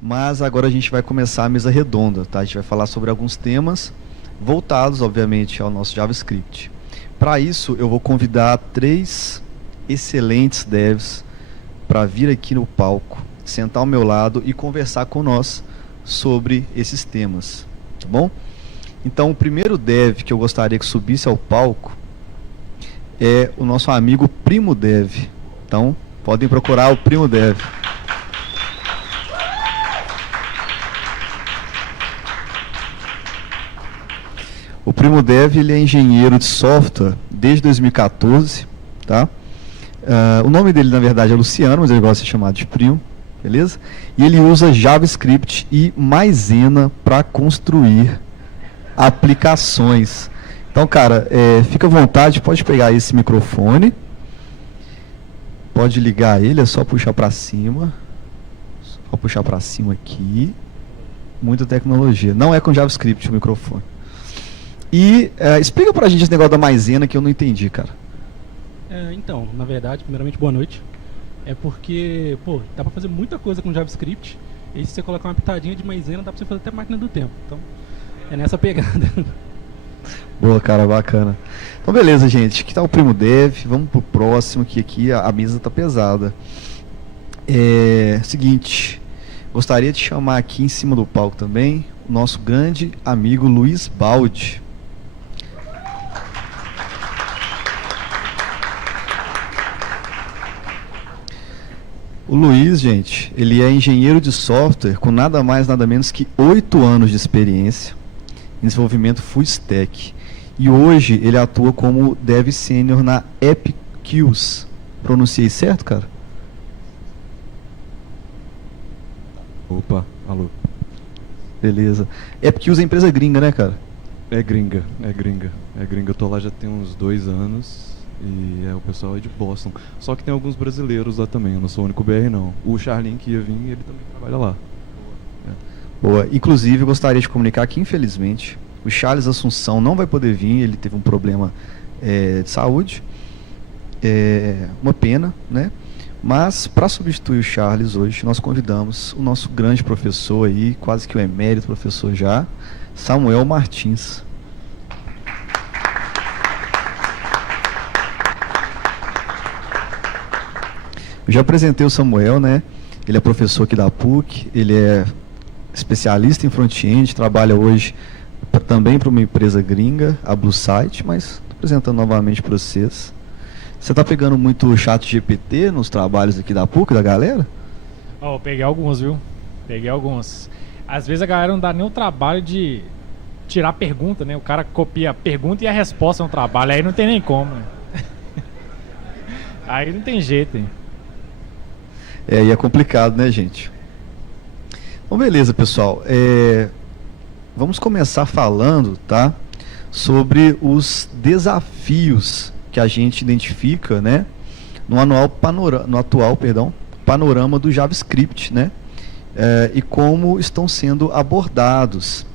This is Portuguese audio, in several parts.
mas agora a gente vai começar a mesa redonda, tá? A gente vai falar sobre alguns temas voltados, obviamente, ao nosso JavaScript. Para isso, eu vou convidar 3 excelentes devs para vir aqui no palco, sentar ao meu lado e conversar com nós sobre esses temas, tá bom? Então, o primeiro dev que eu gostaria que subisse ao palco é o nosso amigo Primo Dev. Então, podem procurar o Primo Dev. O Primo Dev, ele é engenheiro de software desde 2014, tá? O nome dele, na verdade, é Luciano, mas ele gosta de ser chamado de Primo, beleza? E ele usa JavaScript e Maizena para construir aplicações. Então, cara, fica à vontade, pode pegar esse microfone, pode ligar ele, é só puxar para cima. Só puxar para cima aqui. Muita tecnologia. Não é com JavaScript o microfone. E explica pra gente esse negócio da maisena que eu não entendi, cara. Então, na verdade, primeiramente, boa noite. É porque, pô, dá pra fazer muita coisa com JavaScript. E se você colocar uma pitadinha de maisena, dá pra você fazer até máquina do tempo. Então, é nessa pegada. Boa, cara, bacana. Então, beleza, gente. Aqui tá o Primo Dev. Vamos pro próximo, que aqui a mesa tá pesada. Seguinte, gostaria de chamar aqui em cima do palco também o nosso grande amigo Luiz Baldi. O Luiz, gente, ele é engenheiro de software com nada mais, nada menos que 8 anos de experiência em desenvolvimento full stack. E hoje ele atua como Dev Senior na AppQs. Pronunciei certo, cara? Opa, alô. Beleza. AppQs é empresa gringa, né, cara? É gringa. Eu tô lá já tem uns 2 anos e o pessoal é de Boston. Só que tem alguns brasileiros lá também, eu não sou o único BR não. O Charlin que ia vir, ele também trabalha lá. Boa. Inclusive, eu gostaria de comunicar que, infelizmente, o Charles Assunção não vai poder vir, ele teve um problema de saúde. Uma pena, né? Mas, para substituir o Charles hoje, nós convidamos o nosso grande professor aí, quase que o emérito professor já, Samuel Martins. Eu já apresentei o Samuel, né? Ele é professor aqui da PUC, ele é especialista em front-end, trabalha hoje também para uma empresa gringa, a BlueSite, mas estou apresentando novamente para vocês. Você está pegando muito chat GPT nos trabalhos aqui da PUC, da galera? Peguei alguns, viu? Peguei alguns. Às vezes a galera não dá nem o trabalho de tirar a pergunta, né? O cara copia a pergunta e a resposta no trabalho, aí não tem nem como, né? Aí não tem jeito, hein? E é complicado, né, gente? Então, beleza, pessoal. Vamos começar falando, tá? Sobre os desafios que a gente identifica, né? No atual panorama do JavaScript, né? E como estão sendo abordados.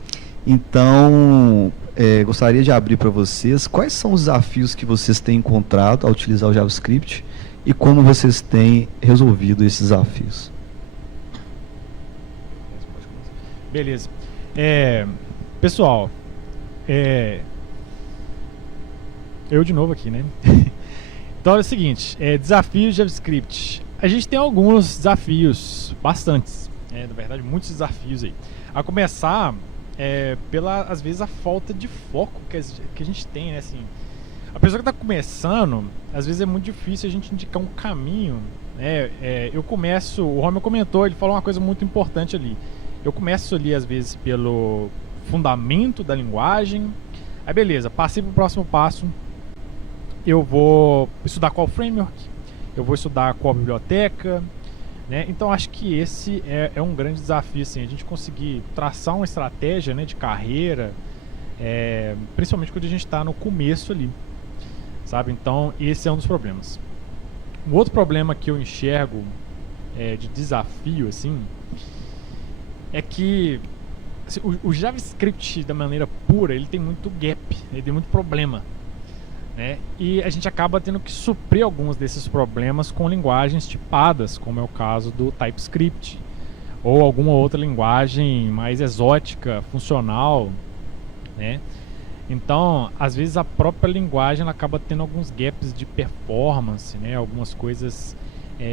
Então, gostaria de abrir para vocês quais são os desafios que vocês têm encontrado ao utilizar o JavaScript e como vocês têm resolvido esses desafios. Beleza. Pessoal, eu de novo aqui, né? Então é o seguinte, desafios de JavaScript. A gente tem alguns desafios, bastantes, na verdade muitos desafios aí. A começar pela, às vezes, a falta de foco que a gente tem, né? Assim, a pessoa que está começando, às vezes é muito difícil a gente indicar um caminho, né? O Romeu comentou, ele falou uma coisa muito importante ali. Eu começo ali, às vezes, pelo fundamento da linguagem. Aí beleza, passei para o próximo passo. Eu vou estudar qual framework, eu vou estudar qual biblioteca, né? Então acho que esse é um grande desafio, assim, a gente conseguir traçar uma estratégia, né, de carreira, principalmente quando a gente está no começo ali, sabe? Então esse é um dos problemas. Um outro problema que eu enxergo de desafio, assim, é que assim, o JavaScript, da maneira pura, ele tem muito gap, ele tem muito problema, né? E a gente acaba tendo que suprir alguns desses problemas com linguagens tipadas, como é o caso do TypeScript ou alguma outra linguagem mais exótica, funcional, né? Então, às vezes a própria linguagem ela acaba tendo alguns gaps de performance, né? Algumas coisas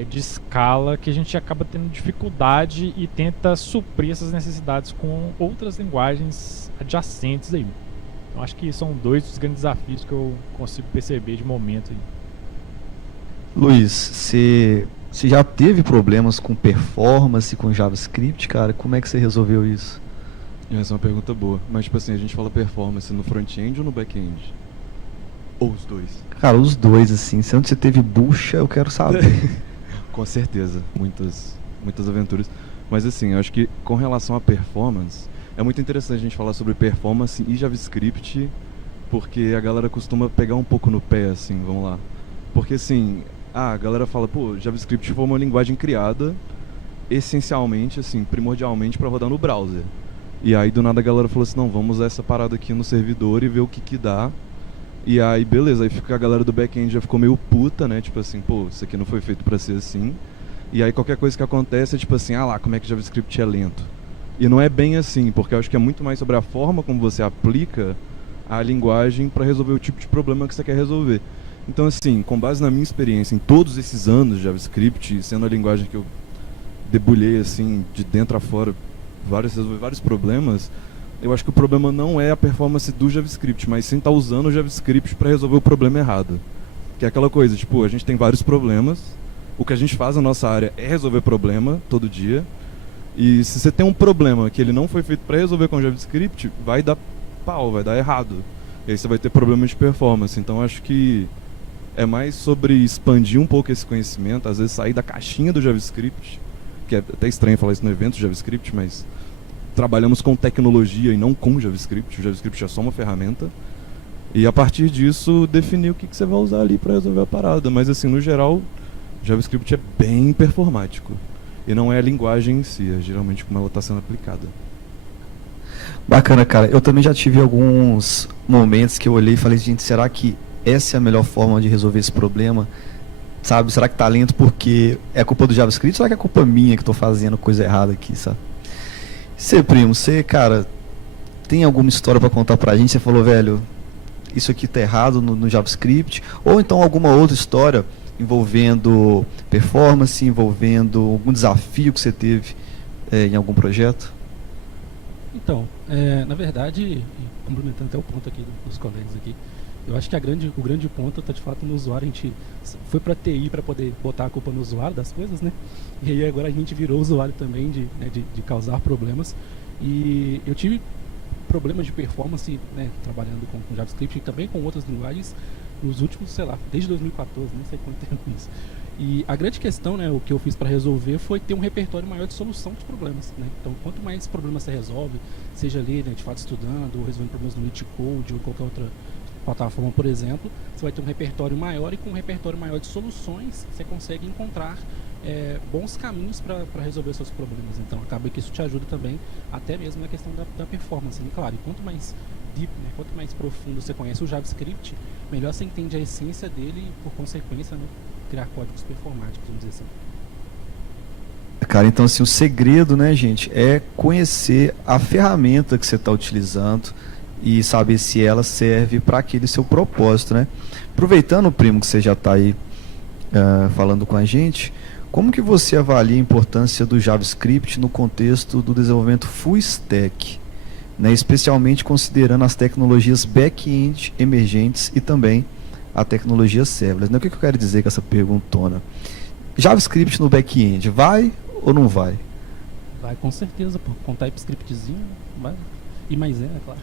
de escala que a gente acaba tendo dificuldade e tenta suprir essas necessidades com outras linguagens adjacentes aí. Então, acho que são dois dos grandes desafios que eu consigo perceber de momento aí. Luiz, você já teve problemas com performance, com JavaScript, cara? Como é que você resolveu isso? Essa é uma pergunta boa. Mas, tipo assim, a gente fala performance no front-end ou no back-end? Ou os dois? Cara, os dois, assim. Se onde você teve bucha, eu quero saber. Com certeza. Muitas aventuras. Mas, assim, eu acho que com relação à performance, é muito interessante a gente falar sobre performance e JavaScript, porque a galera costuma pegar um pouco no pé, assim, vamos lá. Porque, assim, a galera fala, pô, JavaScript foi uma linguagem criada essencialmente, assim, primordialmente para rodar no browser. E aí do nada a galera falou assim, não, vamos usar essa parada aqui no servidor e ver o que dá. E aí beleza, aí fica a galera do back-end já ficou meio puta, né? Tipo assim, pô, isso aqui não foi feito pra ser assim. E aí qualquer coisa que acontece é tipo assim, ah lá, como é que JavaScript é lento. E não é bem assim, porque eu acho que é muito mais sobre a forma como você aplica a linguagem para resolver o tipo de problema que você quer resolver. Então assim, com base na minha experiência em todos esses anos de JavaScript, sendo a linguagem que eu debulhei assim, de dentro a fora, resolver vários problemas, eu acho que o problema não é a performance do JavaScript, mas sim estar usando o JavaScript para resolver o problema errado. Que é aquela coisa, tipo, a gente tem vários problemas, o que a gente faz na nossa área é resolver problema todo dia, e se você tem um problema que ele não foi feito para resolver com JavaScript, vai dar pau, vai dar errado. E aí você vai ter problemas de performance. Então acho que é mais sobre expandir um pouco esse conhecimento, às vezes sair da caixinha do JavaScript, que é até estranho falar isso no evento de JavaScript, mas trabalhamos com tecnologia e não com JavaScript. O JavaScript é só uma ferramenta. E a partir disso, definir o que você vai usar ali para resolver a parada. Mas assim, no geral, JavaScript é bem performático. E não é a linguagem em si, é geralmente como ela está sendo aplicada. Bacana, cara. Eu também já tive alguns momentos que eu olhei e falei, gente, será que essa é a melhor forma de resolver esse problema? Sabe, será que tá lento porque é culpa do JavaScript ou será que é culpa minha que tô fazendo coisa errada aqui, sabe? Você, primo, você, cara, tem alguma história pra contar pra gente? Você falou, velho, isso aqui tá errado no JavaScript? Ou então alguma outra história envolvendo performance, envolvendo algum desafio que você teve em algum projeto? Então, na verdade, e complementando até o ponto aqui dos colegas aqui, eu acho que o grande ponto está de fato no usuário. A gente foi para TI para poder botar a culpa no usuário das coisas, né? E aí agora a gente virou usuário também de causar problemas. E eu tive problemas de performance, né, trabalhando com JavaScript e também com outras linguagens nos últimos, sei lá, desde 2014, não sei quanto tempo isso. E a grande questão, né, o que eu fiz para resolver foi ter um repertório maior de solução dos problemas, né? Então, quanto mais problemas você resolve, seja ali, né, de fato estudando ou resolvendo problemas no LeetCode ou qualquer outra plataforma, por exemplo, você vai ter um repertório maior, e com um repertório maior de soluções você consegue encontrar bons caminhos para resolver os seus problemas. Então acaba que isso te ajuda também, até mesmo na questão da performance, né? Claro, e quanto mais deep, né, quanto mais profundo você conhece o JavaScript, melhor você entende a essência dele e, por consequência, né, criar códigos performáticos, vamos dizer assim. Cara, então assim, o segredo, né, gente, é conhecer a ferramenta que você está utilizando e saber se ela serve para aquele seu propósito, né? Aproveitando, primo, que você já está aí falando com a gente, como que você avalia a importância do JavaScript no contexto do desenvolvimento full stack, né? Especialmente considerando as tecnologias back-end emergentes e também a tecnologia serverless, né? O que eu quero dizer com essa perguntona? JavaScript no back-end, vai ou não vai? Vai, com certeza, pô. Com TypeScriptzinho, vai. E maisena, é claro.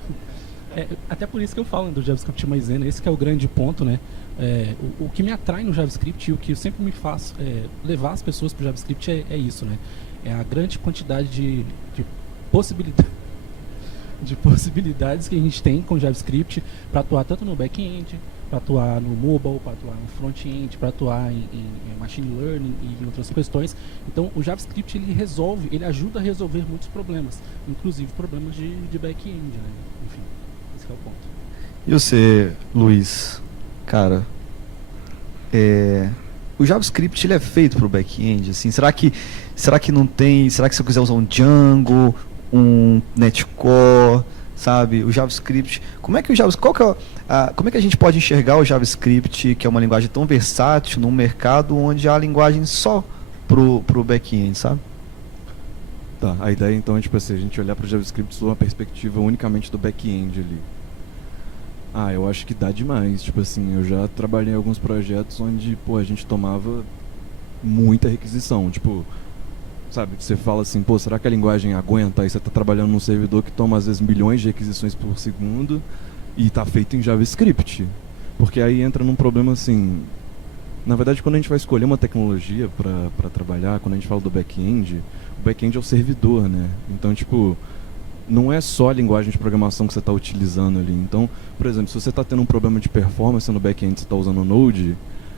Até por isso que eu falo do JavaScript maisena, esse que é o grande ponto, né? O que me atrai no JavaScript e o que sempre me faz levar as pessoas para o JavaScript é isso, né? É a grande quantidade de possibilidades que a gente tem com o JavaScript para atuar tanto no back-end, para atuar no mobile, para atuar no front-end, para atuar em machine learning e em outras questões. Então o JavaScript ele ajuda a resolver muitos problemas, inclusive problemas de back-end, né? Enfim, esse é o ponto. E você, Luiz, cara, o JavaScript ele é feito para o back-end? Assim, será que não tem? Será que se eu quiser usar um Django, um Netcore, sabe, o JavaScript, como é que como é que a gente pode enxergar o JavaScript, que é uma linguagem tão versátil, num mercado onde há linguagem só pro back-end, sabe? Tá, a ideia então é tipo assim, a gente olhar para o JavaScript sob uma perspectiva unicamente do back-end ali. Ah, eu acho que dá demais. Tipo assim, eu já trabalhei em alguns projetos onde, pô, a gente tomava muita requisição. Tipo, sabe, você fala assim, pô, será que a linguagem aguenta? Aí você tá trabalhando num servidor que toma às vezes milhões de requisições por segundo e tá feito em JavaScript. Porque aí entra num problema assim. Na verdade, quando a gente vai escolher uma tecnologia para trabalhar, quando a gente fala do back-end, o back-end é o servidor, né? Então, tipo, não é só a linguagem de programação que você está utilizando ali. Então, por exemplo, se você está tendo um problema de performance no back-end e você está usando o Node,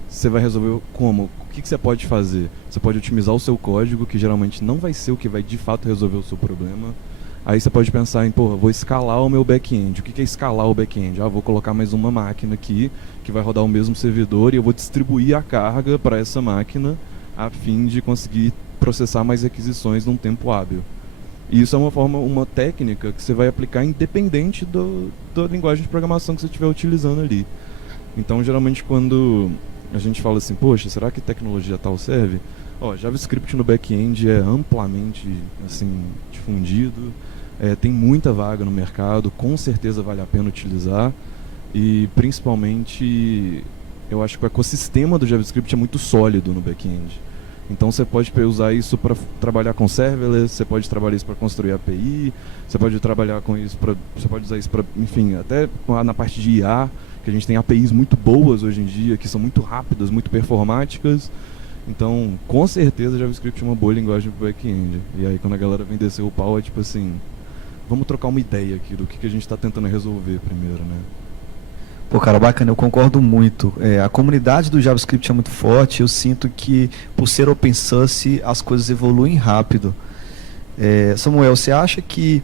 você vai resolver como? O que você pode fazer? Você pode otimizar o seu código, que geralmente não vai ser o que vai de fato resolver o seu problema. Aí você pode pensar em, pô, vou escalar o meu back-end. O que é escalar o back-end? Ah, vou colocar mais uma máquina aqui, que vai rodar o mesmo servidor, e eu vou distribuir a carga para essa máquina, a fim de conseguir processar mais requisições num tempo hábil. E isso é uma técnica que você vai aplicar independente da linguagem de programação que você estiver utilizando ali. Então, geralmente, quando a gente fala assim, poxa, será que tecnologia tal serve? Ó, JavaScript no back-end é amplamente assim, difundido, tem muita vaga no mercado, com certeza vale a pena utilizar, e principalmente eu acho que o ecossistema do JavaScript é muito sólido no back-end. Então você pode usar isso para trabalhar com serverless, você pode trabalhar isso para construir API, você pode trabalhar com isso você pode usar isso para, enfim, até na parte de IA, que a gente tem APIs muito boas hoje em dia, que são muito rápidas, muito performáticas. Então, com certeza, JavaScript é uma boa linguagem para back-end. E aí, quando a galera vem descer o pau, é tipo assim, vamos trocar uma ideia aqui do que a gente está tentando resolver primeiro, né? Pô, cara, bacana, eu concordo muito. A comunidade do JavaScript é muito forte, eu sinto que, por ser open source, as coisas evoluem rápido. Samuel, você acha que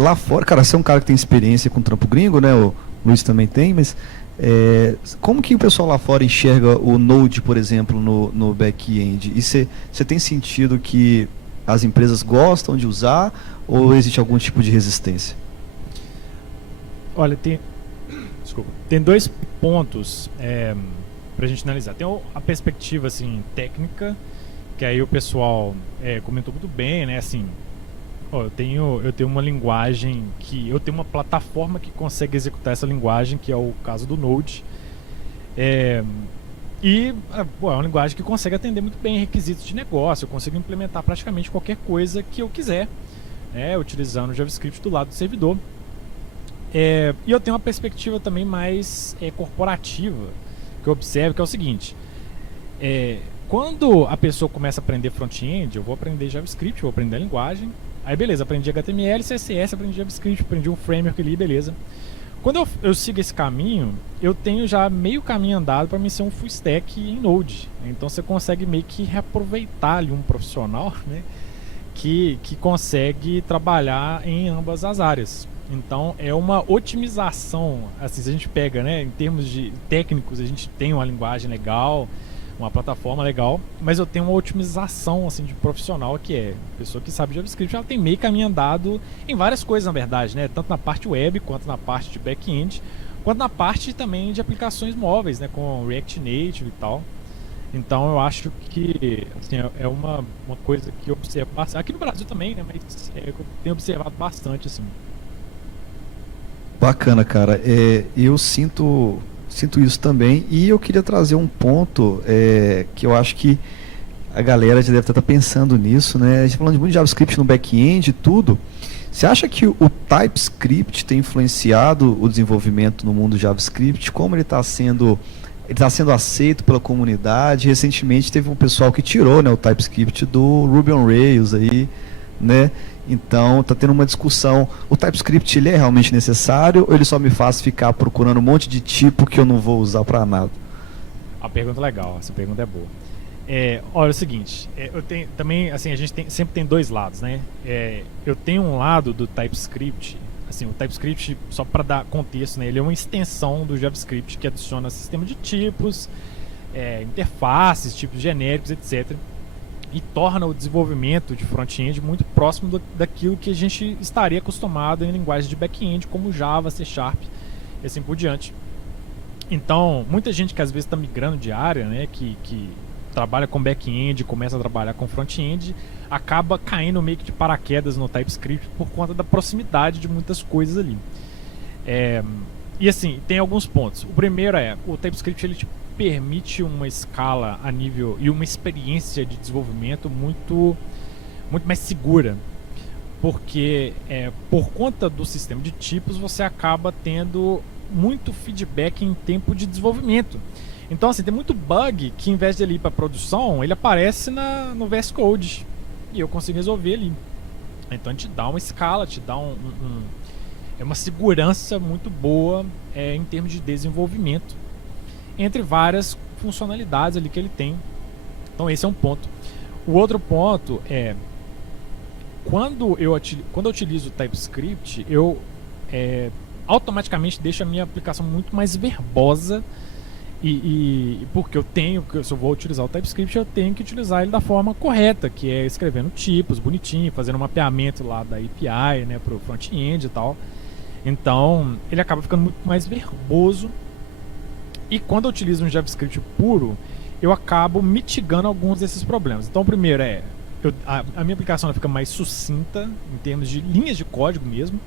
lá fora, cara, você é um cara que tem experiência com trampo gringo, né? O Luiz também tem, mas como que o pessoal lá fora enxerga o Node, por exemplo, no back-end? E você tem sentido que as empresas gostam de usar ou existe algum tipo de resistência? Olha, tem dois pontos pra gente analisar. Tem a perspectiva assim, técnica, que aí o pessoal comentou muito bem, né? Assim, eu tenho uma linguagem eu tenho uma plataforma que consegue executar essa linguagem, que é o caso do Node. É uma linguagem que consegue atender muito bem requisitos de negócio. Eu consigo implementar praticamente qualquer coisa que eu quiser, utilizando o JavaScript do lado do servidor. E eu tenho uma perspectiva também mais corporativa, que eu observo, que é o seguinte: quando a pessoa começa a aprender front-end, eu vou aprender JavaScript, vou aprender a linguagem, aí beleza, aprendi HTML, CSS, aprendi JavaScript, aprendi um framework ali, beleza. Quando eu sigo esse caminho, eu tenho já meio caminho andado para mim ser um full stack em Node. Então você consegue meio que reaproveitar ali um profissional, né, que consegue trabalhar em ambas as áreas. Então é uma otimização, assim, se a gente pega, né, em termos de técnicos, a gente tem uma linguagem legal, uma plataforma legal, mas eu tenho uma otimização assim de profissional, que é a pessoa que sabe JavaScript, ela tem meio caminho andado em várias coisas, na verdade, né, tanto na parte web, quanto na parte de back-end, quanto na parte também de aplicações móveis, né, com React Native e tal. Então eu acho que assim, é uma coisa que eu observo bastante, aqui no Brasil também, né, mas eu tenho observado bastante, assim. Bacana, cara. Eu sinto isso também, e eu queria trazer um ponto que eu acho que a galera já deve estar pensando nisso, né? A gente está falando muito de JavaScript no back-end e tudo. Você acha que o TypeScript tem influenciado o desenvolvimento no mundo JavaScript? Como ele está sendo aceito pela comunidade? Recentemente teve um pessoal que tirou, né, o TypeScript do Ruby on Rails aí, né? Então está tendo uma discussão. O TypeScript ele é realmente necessário ou ele só me faz ficar procurando um monte de tipo que eu não vou usar para nada? A pergunta é legal, essa pergunta é boa. Olha, é o seguinte, eu tenho também, assim, a gente sempre tem dois lados, né? Eu tenho um lado do TypeScript, assim, o TypeScript, só para dar contexto, né, ele é uma extensão do JavaScript que adiciona sistema de tipos, interfaces, tipos genéricos, etc. E torna o desenvolvimento de front-end muito próximo daquilo que a gente estaria acostumado em linguagens de back-end, como Java, C# e assim por diante. Então, muita gente que às vezes está migrando de área, né, que trabalha com back-end, começa a trabalhar com front-end, acaba caindo meio que de paraquedas no TypeScript por conta da proximidade de muitas coisas ali. E assim, tem alguns pontos. O primeiro o TypeScript ele te permite uma escala a nível e uma experiência de desenvolvimento muito mais segura, porque por conta do sistema de tipos você acaba tendo muito feedback em tempo de desenvolvimento. Então assim, tem muito bug que em vez de ele ir para produção, ele aparece no VS Code e eu consigo resolver ali. Então te dá uma escala, te dá uma segurança muito boa em termos de desenvolvimento, entre várias funcionalidades ali que ele tem. Então esse é um ponto. O outro ponto quando eu utilizo o TypeScript, eu automaticamente deixo a minha aplicação muito mais verbosa e porque se eu vou utilizar o TypeScript, eu tenho que utilizar ele da forma correta, que é escrevendo tipos bonitinho, fazendo um mapeamento lá da API, né, para o front-end e tal. Então ele acaba ficando muito mais verboso. E quando eu utilizo um JavaScript puro, eu acabo mitigando alguns desses problemas. Então, o primeiro a minha aplicação ela fica mais sucinta, em termos de linhas de código mesmo.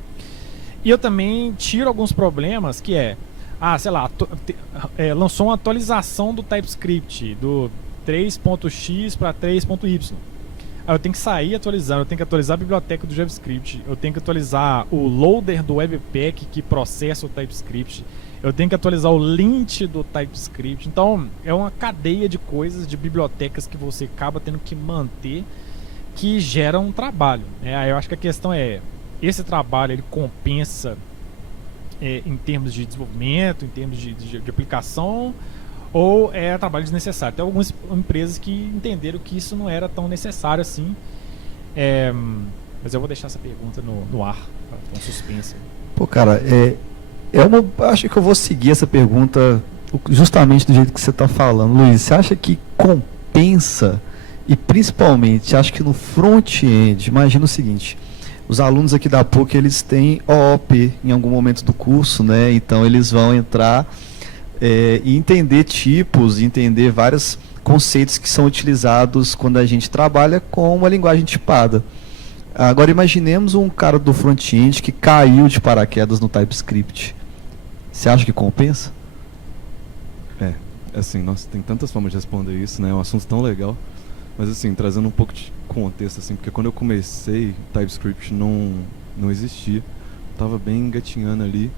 E eu também tiro alguns problemas, que sei lá, lançou uma atualização do TypeScript, do 3.x para 3.y. Aí eu tenho que sair atualizando, eu tenho que atualizar a biblioteca do JavaScript, eu tenho que atualizar o loader do Webpack que processa o TypeScript, eu tenho que atualizar o lint do TypeScript. Então é uma cadeia de coisas, de bibliotecas que você acaba tendo que manter, que geram um trabalho. Aí eu acho que a questão esse trabalho ele compensa em termos de desenvolvimento, em termos de aplicação, ou é trabalho desnecessário. Tem algumas empresas que entenderam que isso não era tão necessário assim. Mas eu vou deixar essa pergunta no ar, com suspense. Pô, cara, acho que eu vou seguir essa pergunta justamente do jeito que você está falando. Luiz, você acha que compensa, e principalmente, acho que no front-end, imagina o seguinte, os alunos aqui da PUC, eles têm OOP em algum momento do curso, né? Então eles vão entrar e entender tipos, entender vários conceitos que são utilizados quando a gente trabalha com uma linguagem tipada. Agora imaginemos um cara do front-end que caiu de paraquedas no TypeScript. Você acha que compensa? Assim, nossa, tem tantas formas de responder isso, né? É um assunto tão legal. Mas assim, trazendo um pouco de contexto, assim, porque quando eu comecei, TypeScript não existia. Tava bem engatinhando ali.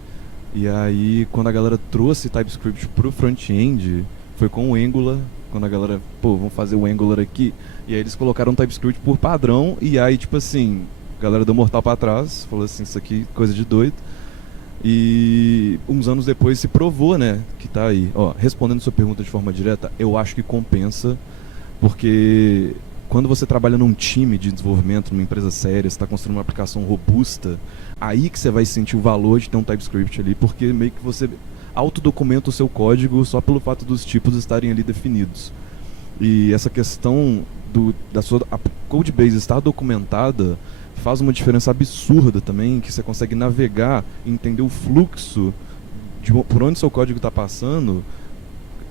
E aí, quando a galera trouxe TypeScript pro front-end, foi com o Angular, quando a galera, vamos fazer o Angular aqui. E aí eles colocaram TypeScript por padrão, e aí, tipo assim, a galera deu mortal pra trás, falou assim, isso aqui é coisa de doido. E uns anos depois se provou, né, que tá aí. Respondendo sua pergunta de forma direta, eu acho que compensa, porque quando você trabalha num time de desenvolvimento, numa empresa séria, você está construindo uma aplicação robusta, aí que você vai sentir o valor de ter um TypeScript ali, porque meio que você autodocumenta o seu código só pelo fato dos tipos estarem ali definidos. E essa questão da sua codebase estar documentada faz uma diferença absurda também, que você consegue navegar e entender o fluxo por onde seu código está passando,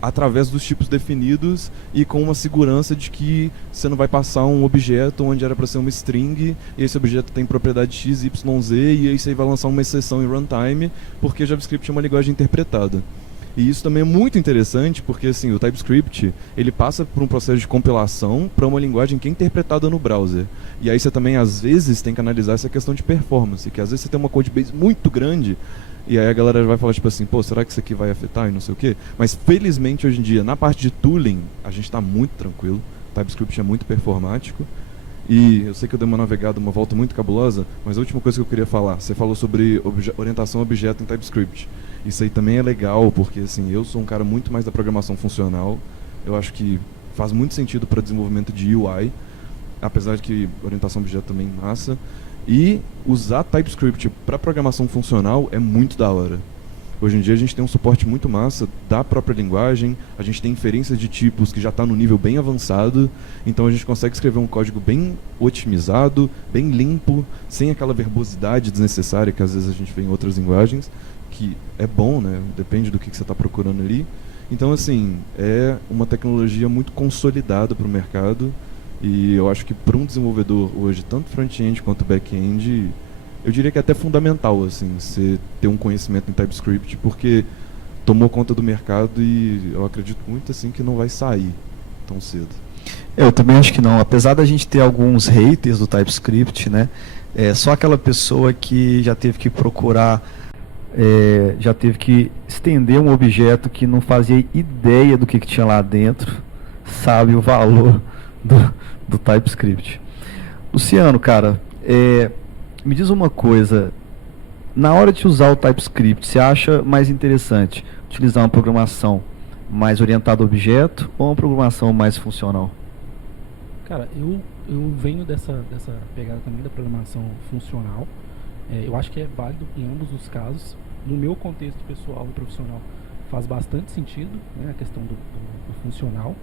através dos tipos definidos e com uma segurança de que você não vai passar um objeto onde era para ser uma string e esse objeto tem propriedade x, y, z e aí você vai lançar uma exceção em runtime porque JavaScript é uma linguagem interpretada. E isso também é muito interessante porque assim, o TypeScript ele passa por um processo de compilação para uma linguagem que é interpretada no browser. E aí você também às vezes tem que analisar essa questão de performance, que às vezes você tem uma codebase muito grande e aí a galera vai falar tipo assim, será que isso aqui vai afetar e não sei o quê? Mas felizmente hoje em dia, na parte de tooling, a gente está muito tranquilo. O TypeScript é muito performático. E eu sei que eu dei uma navegada, uma volta muito cabulosa, mas a última coisa que eu queria falar, você falou sobre orientação a objeto em TypeScript. Isso aí também é legal, porque assim, eu sou um cara muito mais da programação funcional. Eu acho que faz muito sentido para desenvolvimento de UI, apesar de que orientação a objeto também é massa. E usar TypeScript para programação funcional é muito da hora. Hoje em dia a gente tem um suporte muito massa da própria linguagem, a gente tem inferência de tipos que já está no nível bem avançado, então a gente consegue escrever um código bem otimizado, bem limpo, sem aquela verbosidade desnecessária que às vezes a gente vê em outras linguagens, que é bom, né? Depende do que você está procurando ali. Então, assim, é uma tecnologia muito consolidada para o mercado e eu acho que para um desenvolvedor hoje, tanto front-end quanto back-end, eu diria que é até fundamental, assim, você ter um conhecimento em TypeScript, porque tomou conta do mercado e eu acredito muito, assim, que não vai sair tão cedo. Eu também acho que não. Apesar da gente ter alguns haters do TypeScript, né? Só aquela pessoa que já teve que procurar, já teve que estender um objeto que não fazia ideia do que tinha lá dentro, sabe o valor do TypeScript. Luciano, cara, me diz uma coisa. Na hora de usar o TypeScript, você acha mais interessante utilizar uma programação mais orientada a objeto ou uma programação mais funcional? Cara, eu venho dessa pegada também da programação funcional. Eu acho que é válido em ambos os casos. No meu contexto pessoal e profissional faz bastante sentido, né, a questão do funcional.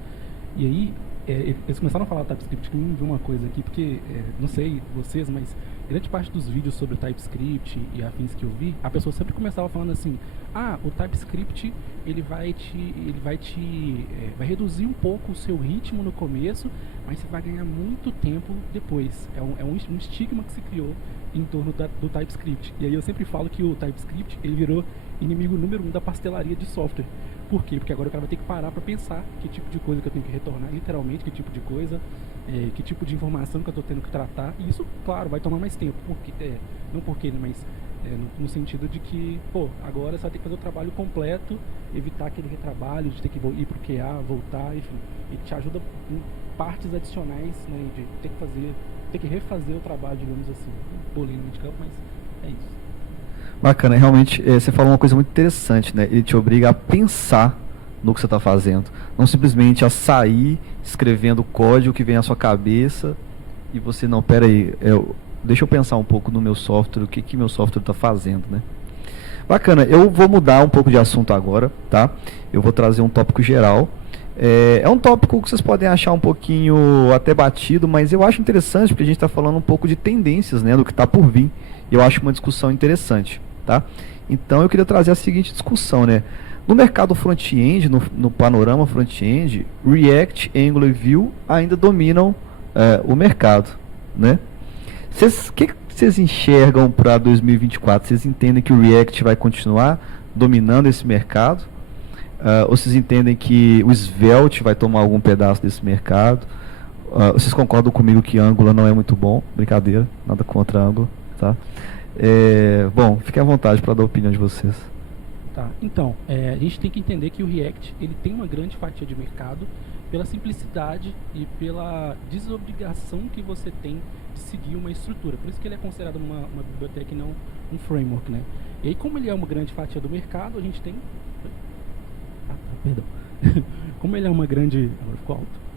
E aí, eles começaram a falar do TypeScript, que me viu uma coisa aqui, porque, não sei vocês, mas grande parte dos vídeos sobre o TypeScript e afins que eu vi, a pessoa sempre começava falando assim: o TypeScript vai reduzir um pouco o seu ritmo no começo, mas você vai ganhar muito tempo depois. É um estigma que se criou em torno do TypeScript. E aí eu sempre falo que o TypeScript ele virou inimigo número 1 da pastelaria de software. Por quê? Porque agora o cara vai ter que parar para pensar que tipo de coisa que eu tenho que retornar, literalmente, que tipo de coisa, que tipo de informação que eu estou tendo que tratar. E isso, claro, vai tomar mais tempo. Não porque, mas no sentido de que, agora você vai ter que fazer o trabalho completo, evitar aquele retrabalho de ter que ir para o QA, voltar, enfim. E te ajuda em partes adicionais, né, de ter que refazer o trabalho, digamos assim. Bolinho de campo, mas é isso. Bacana, realmente você falou uma coisa muito interessante, né? Ele te obriga a pensar no que você está fazendo, não simplesmente a sair escrevendo código que vem à sua cabeça e você, não, peraí, deixa eu pensar um pouco no meu software, o que meu software está fazendo, né? Bacana, eu vou mudar um pouco de assunto agora, tá? Eu vou trazer um tópico geral. É um tópico que vocês podem achar um pouquinho até batido, mas eu acho interessante porque a gente está falando um pouco de tendências, né, do que está por vir. E eu acho uma discussão interessante, tá? Então eu queria trazer a seguinte discussão, né? No mercado front-end, no panorama front-end, React, Angular e Vue ainda dominam o mercado, né? O que vocês enxergam para 2024? Vocês entendem que o React vai continuar dominando esse mercado? Ou vocês entendem que o Svelte vai tomar algum pedaço desse mercado? Vocês concordam comigo que Angular não é muito bom? Brincadeira, nada contra Angular, tá? Bom, fiquem à vontade para dar a opinião de vocês. Tá, então, a gente tem que entender que o React ele tem uma grande fatia de mercado pela simplicidade e pela desobrigação que você tem de seguir uma estrutura. Por isso que ele é considerado uma biblioteca e não um framework, né? E aí, como ele é uma grande fatia do mercado, a gente tem... perdão. Como ele é uma grande... Agora ficou alto.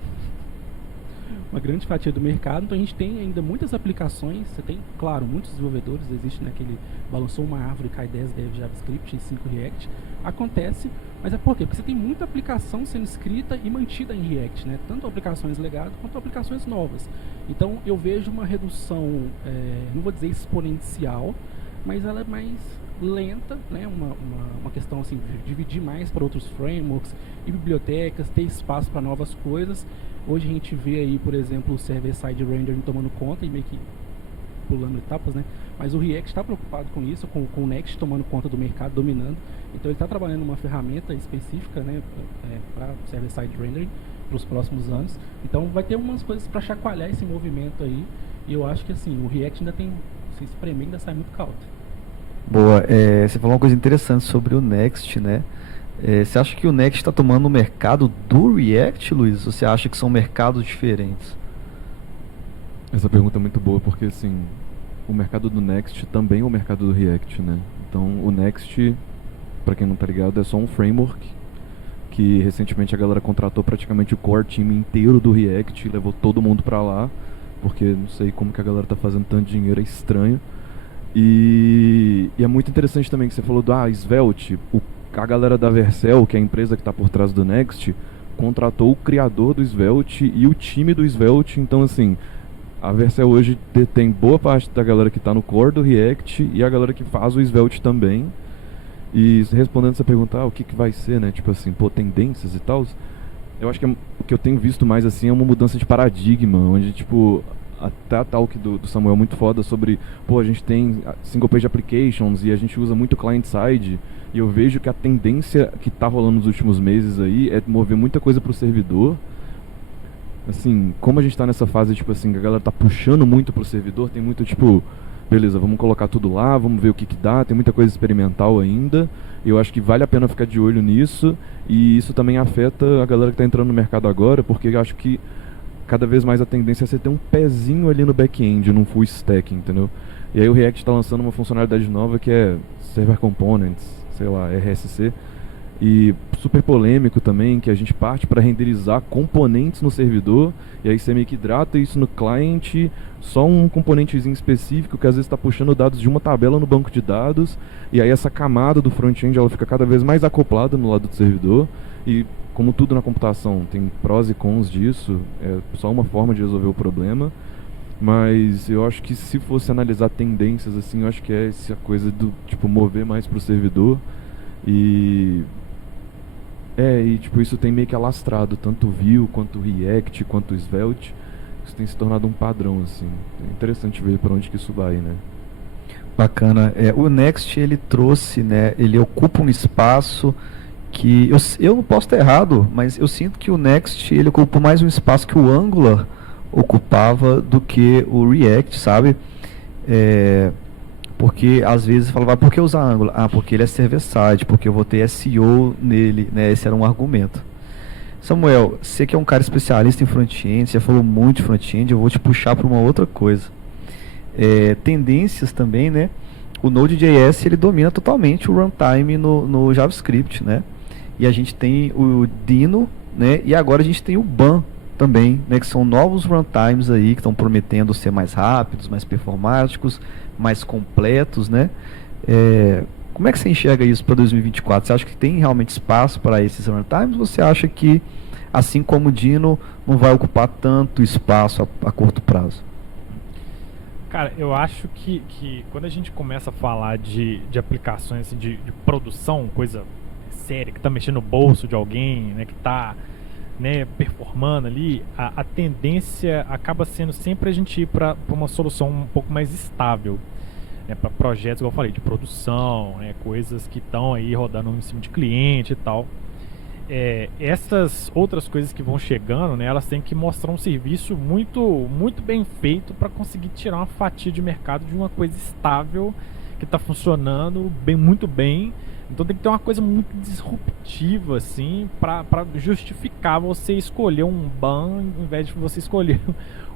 Uma grande fatia do mercado, então a gente tem ainda muitas aplicações. Você tem, claro, muitos desenvolvedores, existe naquele balançou uma árvore, cai 10 dev JavaScript e 5 React. Acontece, mas é por quê? Porque você tem muita aplicação sendo escrita e mantida em React, né? Tanto aplicações legadas quanto aplicações novas. Então eu vejo uma redução, não vou dizer exponencial, mas ela é mais lenta, né? Uma questão assim, de dividir mais para outros frameworks e bibliotecas, ter espaço para novas coisas. Hoje a gente vê aí, por exemplo, o server-side rendering tomando conta e meio que pulando etapas, né? Mas o React está preocupado com isso, com o Next tomando conta do mercado, dominando. Então ele está trabalhando uma ferramenta específica, né, para server-side rendering para os próximos anos. Então vai ter umas coisas para chacoalhar esse movimento aí. E eu acho que assim, o React ainda tem, se espremer, ainda sai muito cauto. Boa, você falou uma coisa interessante sobre o Next, né? Você acha que o Next está tomando o mercado do React, Luiz? Ou você acha que são mercados diferentes? Essa pergunta é muito boa porque, assim, o mercado do Next também é o mercado do React, né? Então, o Next, para quem não tá ligado, é só um framework que recentemente a galera contratou praticamente o core time inteiro do React e levou todo mundo para lá, porque não sei como que a galera tá fazendo tanto dinheiro, é estranho. E é muito interessante também que você falou do Svelte. A galera da Vercel, que é a empresa que está por trás do Next, contratou o criador do Svelte e o time do Svelte. Então, assim, a Vercel hoje tem boa parte da galera que está no core do React e a galera que faz o Svelte também. E respondendo essa pergunta, o que vai ser, né? Tipo assim, tendências e tal. Eu acho que o que eu tenho visto mais, assim, é uma mudança de paradigma, onde, tipo, até a talk do Samuel muito foda sobre, a gente tem single page applications e a gente usa muito client-side, e eu vejo que a tendência que tá rolando nos últimos meses aí é mover muita coisa pro servidor. Assim, como a gente tá nessa fase, tipo assim, que a galera tá puxando muito pro servidor, tem muito, tipo, beleza, vamos colocar tudo lá, vamos ver o que dá, tem muita coisa experimental ainda. Eu acho que vale a pena ficar de olho nisso, e isso também afeta a galera que tá entrando no mercado agora, porque eu acho que cada vez mais a tendência é você ter um pezinho ali no back-end, num full stack, entendeu? E aí o React está lançando uma funcionalidade nova que é Server Components, sei lá, RSC, e super polêmico também, que a gente parte para renderizar componentes no servidor, e aí você meio que hidrata isso no client, só um componentezinho específico que às vezes está puxando dados de uma tabela no banco de dados, e aí essa camada do front-end ela fica cada vez mais acoplada no lado do servidor, e como tudo na computação, tem prós e cons disso, é só uma forma de resolver o problema, mas eu acho que se fosse analisar tendências, assim, eu acho que é essa coisa do, tipo, mover mais pro servidor, e tipo, isso tem meio que alastrado, tanto o Vue, quanto o React, quanto o Svelte, isso tem se tornado um padrão, assim, é interessante ver para onde que isso vai, né. Bacana. O Next, ele trouxe, né, ele ocupa um espaço que eu não posso estar errado, mas eu sinto que o Next ele ocupa mais um espaço que o Angular ocupava do que o React, sabe? Porque às vezes falava, por que usar Angular? Porque ele é server-side, porque eu vou ter SEO nele, né? Esse era um argumento. Samuel, você que é um cara especialista em front-end, você já falou muito de front-end, eu vou te puxar para uma outra coisa. Tendências também, né? O Node.js ele domina totalmente o runtime no JavaScript, né? E a gente tem o Dino, né? E agora a gente tem o BAM também, né? Que são novos runtimes aí que estão prometendo ser mais rápidos, mais performáticos, mais completos, né? Como é que você enxerga isso para 2024? Você acha que tem realmente espaço para esses runtimes? Ou você acha que, assim como o Dino, não vai ocupar tanto espaço a curto prazo? Cara, eu acho que quando a gente começa a falar de aplicações assim, de produção, coisa séria, que tá mexendo no bolso de alguém, né, que tá, né, performando ali, a tendência acaba sendo sempre a gente ir para uma solução um pouco mais estável, né, para projetos, igual eu falei, de produção, né, coisas que estão aí rodando em cima de cliente e tal. Essas outras coisas que vão chegando, né, elas têm que mostrar um serviço muito, muito bem feito para conseguir tirar uma fatia de mercado de uma coisa estável que está funcionando muito bem. Então tem que ter uma coisa muito disruptiva assim para justificar você escolher um BAM ao invés de você escolher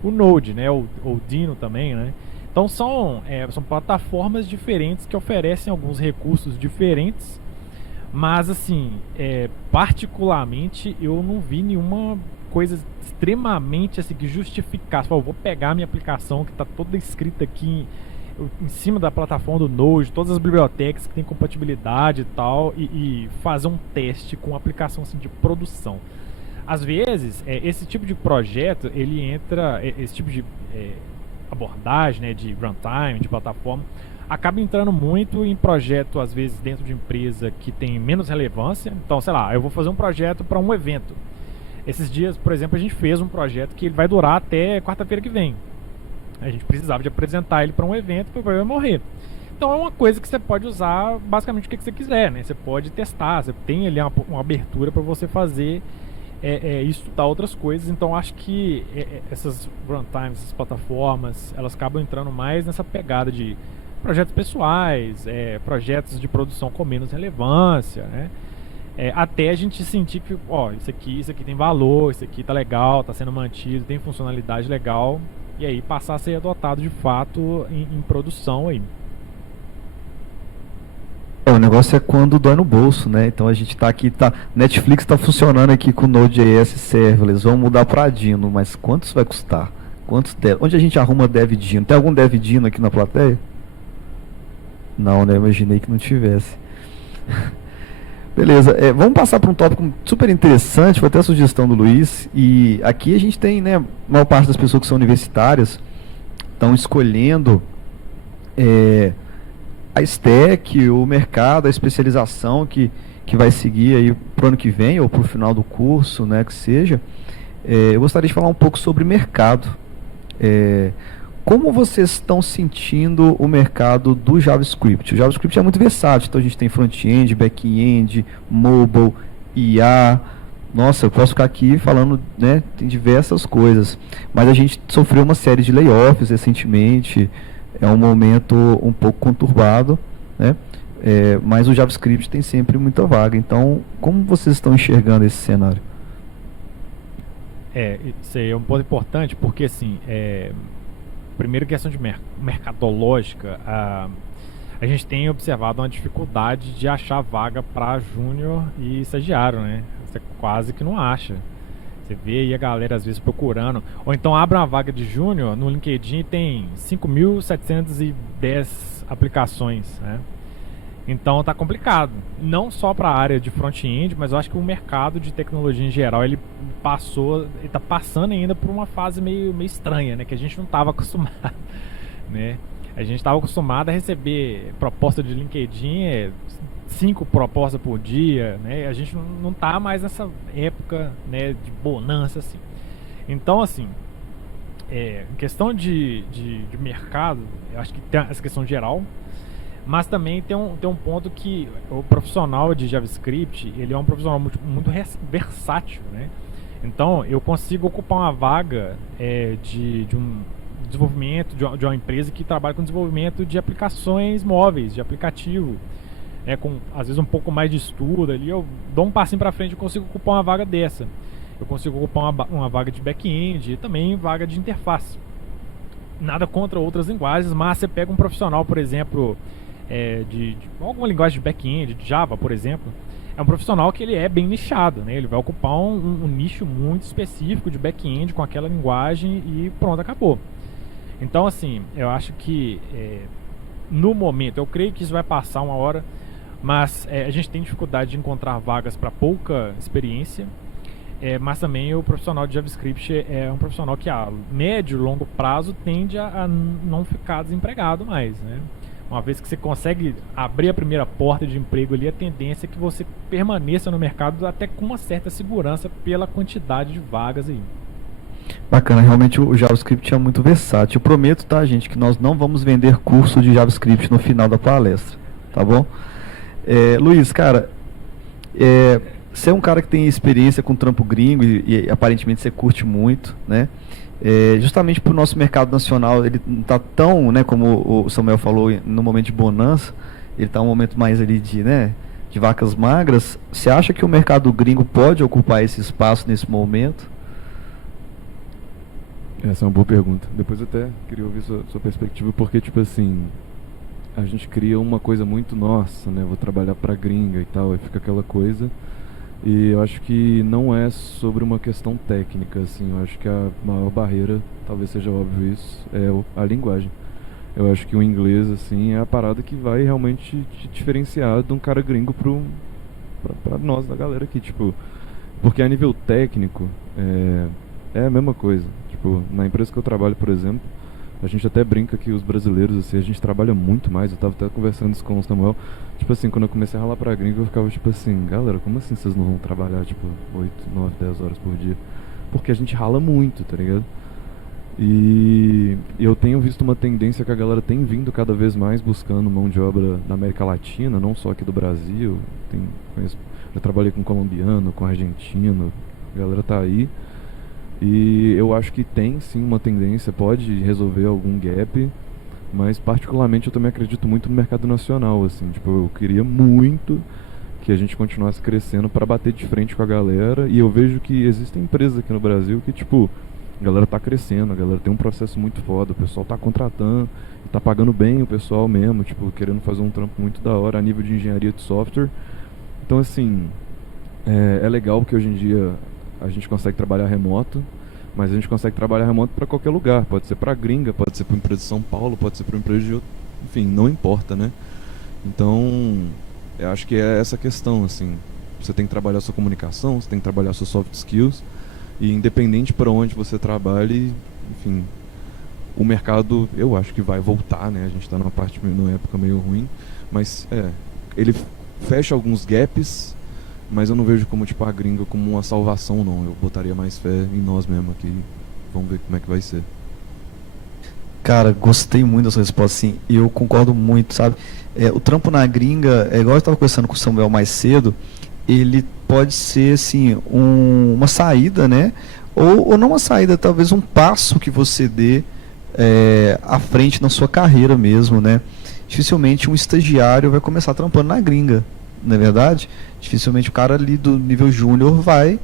o Node, né, ou Dino também, né. Então são plataformas diferentes que oferecem alguns recursos diferentes. Mas assim, particularmente eu não vi nenhuma coisa extremamente assim que justificasse. Eu vou pegar a minha aplicação que está toda escrita aqui em cima da plataforma do Node, todas as bibliotecas que tem compatibilidade e tal, e fazer um teste com aplicação assim, de produção. Às vezes, esse tipo de projeto, ele entra, esse tipo de abordagem, né, de runtime, de plataforma, acaba entrando muito em projeto, às vezes, dentro de empresa que tem menos relevância. Então, sei lá, eu vou fazer um projeto para um evento. Esses dias, por exemplo, a gente fez um projeto que ele vai durar até quarta-feira que vem. A gente precisava de apresentar ele para um evento para o problema morrer. Então é uma coisa que você pode usar basicamente o que você quiser, né? Você pode testar, você tem ali uma abertura para você fazer estudar outras coisas. Então acho que essas runtimes, essas plataformas, elas acabam entrando mais nessa pegada de projetos pessoais, projetos de produção com menos relevância, né? Até a gente sentir que, isso aqui tem valor, isso aqui tá legal, tá sendo mantido, tem funcionalidade legal, e aí passar a ser adotado de fato em produção aí. O negócio é quando dói no bolso, né? Então a gente tá aqui, Netflix tá funcionando aqui com o Node.js serverless, vamos mudar para Dino, mas quanto isso vai custar? Onde a gente arruma dev Dino? Tem algum dev Dino aqui na plateia? Não, né? Imaginei que não tivesse. Beleza, vamos passar para um tópico super interessante, foi até a sugestão do Luiz, e aqui a gente tem, né, a maior parte das pessoas que são universitárias estão escolhendo a stack, o mercado, a especialização que vai seguir aí para o ano que vem, ou para o final do curso, né, que seja. Eu gostaria de falar um pouco sobre mercado. Como vocês estão sentindo o mercado do JavaScript? O JavaScript é muito versátil, então a gente tem front-end, back-end, mobile, IA. Nossa, eu posso ficar aqui falando, né, tem diversas coisas. Mas a gente sofreu uma série de layoffs recentemente, é um momento um pouco conturbado, né? Mas o JavaScript tem sempre muita vaga. Então, como vocês estão enxergando esse cenário? Isso aí é um ponto importante, porque assim, primeiro, questão de mercadológica, a gente tem observado uma dificuldade de achar vaga para júnior e estagiário, né? Você quase que não acha. Você vê aí a galera às vezes procurando, ou então abre uma vaga de júnior no LinkedIn e tem 5.710 aplicações, né? Então tá complicado, não só para a área de front-end, mas eu acho que o mercado de tecnologia em geral ele tá passando ainda por uma fase meio estranha, né, que a gente não estava acostumado, né? A gente estava acostumado a receber proposta de LinkedIn, 5 propostas por dia, né? A gente não tá mais nessa época, né, de bonança assim. Então assim, em questão de mercado, eu acho que tem essa questão geral. Mas também tem um ponto que o profissional de JavaScript, ele é um profissional muito versátil, né? Então, eu consigo ocupar uma vaga de um desenvolvimento, de uma empresa que trabalha com desenvolvimento de aplicações móveis, de aplicativo, com às vezes um pouco mais de estudo ali, eu dou um passinho para frente e consigo ocupar uma vaga dessa. Eu consigo ocupar uma vaga de back-end e também vaga de interface. Nada contra outras linguagens, mas você pega um profissional, por exemplo, de alguma linguagem de back-end, de Java, por exemplo, é um profissional que ele é bem nichado, né? Ele vai ocupar um nicho muito específico de back-end com aquela linguagem e pronto, acabou. Então, assim, eu acho que no momento, eu creio que isso vai passar uma hora, mas a gente tem dificuldade de encontrar vagas para pouca experiência, mas também o profissional de JavaScript é um profissional que a médio e longo prazo tende a não ficar desempregado mais, né? Uma vez que você consegue abrir a primeira porta de emprego ali, a tendência é que você permaneça no mercado até com uma certa segurança pela quantidade de vagas aí. Bacana, realmente o JavaScript é muito versátil. Eu prometo, tá, gente, que nós não vamos vender curso de JavaScript no final da palestra, tá bom? Luiz, cara, você é um cara que tem experiência com trampo gringo e aparentemente você curte muito, né? Justamente para o nosso mercado nacional, ele não está tão, né, como o Samuel falou, no momento de bonança, ele está um momento mais ali de vacas magras. Você acha que o mercado gringo pode ocupar esse espaço nesse momento? Essa é uma boa pergunta. Depois eu até queria ouvir sua perspectiva, porque, tipo assim, a gente cria uma coisa muito nossa, né, vou trabalhar para gringa e tal, aí fica aquela coisa. E eu acho que não é sobre uma questão técnica, assim, eu acho que a maior barreira, talvez seja óbvio isso, é a linguagem. Eu acho que o inglês, assim, é a parada que vai realmente te diferenciar de um cara gringo pra nós, da galera aqui, tipo, porque a nível técnico é a mesma coisa. Tipo, na empresa que eu trabalho, por exemplo, a gente até brinca que os brasileiros, assim, a gente trabalha muito mais. Eu tava até conversando isso com o Samuel. Tipo assim, quando eu comecei a ralar pra gringo, eu ficava tipo assim, galera, como assim vocês não vão trabalhar, tipo, 8, 9, 10 horas por dia? Porque a gente rala muito, tá ligado? E eu tenho visto uma tendência que a galera tem vindo cada vez mais buscando mão de obra na América Latina, não só aqui do Brasil. Eu trabalhei com colombiano, com argentino, a galera tá aí. E eu acho que tem sim uma tendência, pode resolver algum gap, mas particularmente eu também acredito muito no mercado nacional, assim, tipo, eu queria muito que a gente continuasse crescendo para bater de frente com a galera, e eu vejo que existem empresas aqui no Brasil que, tipo, a galera tá crescendo, a galera tem um processo muito foda, o pessoal tá contratando, tá pagando bem o pessoal mesmo, tipo, querendo fazer um trampo muito da hora a nível de engenharia de software. Então, assim, é legal porque hoje em dia a gente consegue trabalhar remoto, mas a gente consegue trabalhar remoto para qualquer lugar. Pode ser para gringa, pode ser para uma empresa de São Paulo, pode ser para uma empresa de outro, enfim, não importa, né? Então, eu acho que é essa questão, assim. Você tem que trabalhar a sua comunicação, você tem que trabalhar seus soft skills, e independente para onde você trabalhe, enfim, o mercado, eu acho que vai voltar, né? A gente está numa época meio ruim, mas ele fecha alguns gaps, mas eu não vejo como tipo a gringa como uma salvação, não. Eu botaria mais fé em nós mesmo aqui. Vamos ver como é que vai ser. Cara, gostei muito da sua resposta, sim. E eu concordo muito, sabe? O trampo na gringa, igual eu estava conversando com o Samuel mais cedo, ele pode ser, assim, uma saída, né? Ou não uma saída, talvez um passo que você dê à frente na sua carreira mesmo, né? Dificilmente um estagiário vai começar trampando na gringa, não é verdade? Dificilmente o cara ali do nível júnior vai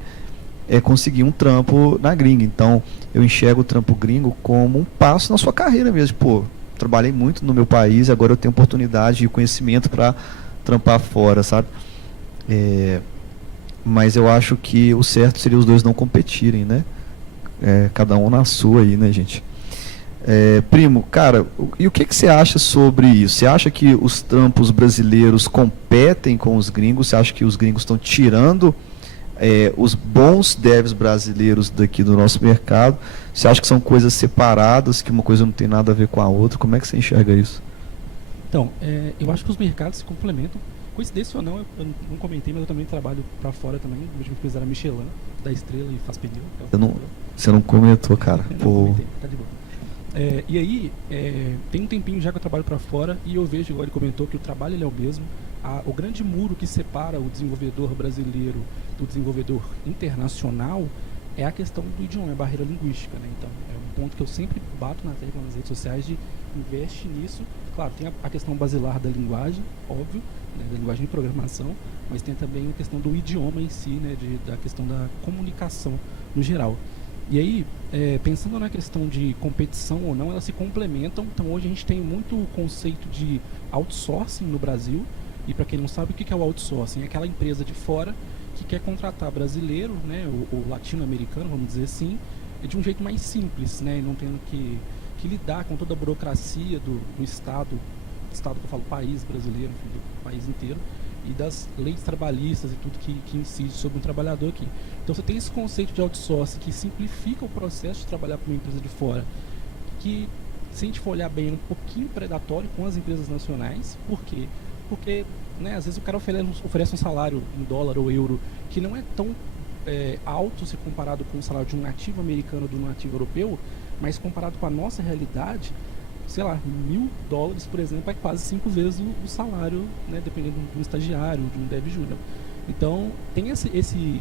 conseguir um trampo na gringa. Então, eu enxergo o trampo gringo como um passo na sua carreira mesmo. Pô, trabalhei muito no meu país, agora eu tenho oportunidade e conhecimento para trampar fora, sabe? Mas eu acho que o certo seria os dois não competirem, né? Cada um na sua aí, né, gente? Primo, cara, e o que você acha sobre isso? Você acha que os trampos brasileiros competem com os gringos? Você acha que os gringos estão tirando os bons devs brasileiros daqui do nosso mercado? Você acha que são coisas separadas, que uma coisa não tem nada a ver com a outra? Como é que você enxerga isso? Então, eu acho que os mercados se complementam. Coincidência ou não, eu não comentei, mas eu também trabalho para fora também. A última empresa era Michelin, da Estrela e faz pneu. Você não comentou, cara. Não Pô. comentei, tá de boa. E aí, tem um tempinho já que eu trabalho para fora e eu vejo, igual ele comentou, que o trabalho ele é o mesmo. O grande muro que separa o desenvolvedor brasileiro do desenvolvedor internacional é a questão do idioma, a barreira linguística, né? Então, é um ponto que eu sempre bato na tecla nas redes sociais de investe nisso. Claro, tem a questão basilar da linguagem, óbvio, né, da linguagem de programação, mas tem também a questão do idioma em si, né, da questão da comunicação no geral. E aí, pensando na questão de competição ou não, elas se complementam. Então, hoje a gente tem muito o conceito de outsourcing no Brasil. E para quem não sabe, o que é o outsourcing? É aquela empresa de fora que quer contratar brasileiro, né, ou latino-americano, vamos dizer assim, de um jeito mais simples, né, não tendo que lidar com toda a burocracia do Estado que eu falo, país brasileiro, enfim, do país inteiro, e das leis trabalhistas e tudo que incide sobre um trabalhador aqui. Então você tem esse conceito de outsourcing que simplifica o processo de trabalhar para uma empresa de fora, que, se a gente for olhar bem, é um pouquinho predatório com as empresas nacionais. Por quê? Porque, né, às vezes o cara oferece um salário em dólar ou euro que não é tão alto se comparado com o salário de um nativo americano ou de um nativo europeu, mas comparado com a nossa realidade, sei lá, $1.000, por exemplo, é quase 5 vezes o salário, né, dependendo de um estagiário, de um dev júnior. Então, tem esse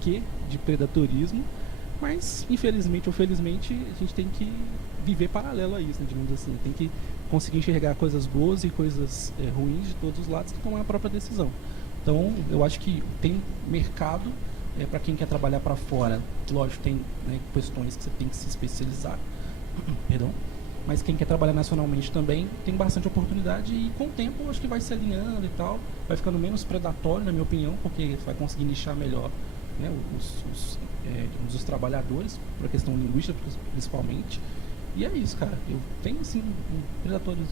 quê de predadorismo, mas, infelizmente ou felizmente, a gente tem que viver paralelo a isso, né, digamos assim. Tem que conseguir enxergar coisas boas e coisas ruins de todos os lados e tomar a própria decisão. Então, eu acho que tem mercado para quem quer trabalhar para fora. Lógico, tem, né, questões que você tem que se especializar, perdão. Mas quem quer trabalhar nacionalmente também tem bastante oportunidade e com o tempo eu acho que vai se alinhando e tal, vai ficando menos predatório, na minha opinião, porque vai conseguir nichar melhor, né, os trabalhadores, por a questão linguística principalmente. E é isso, cara. Eu tenho assim um predatório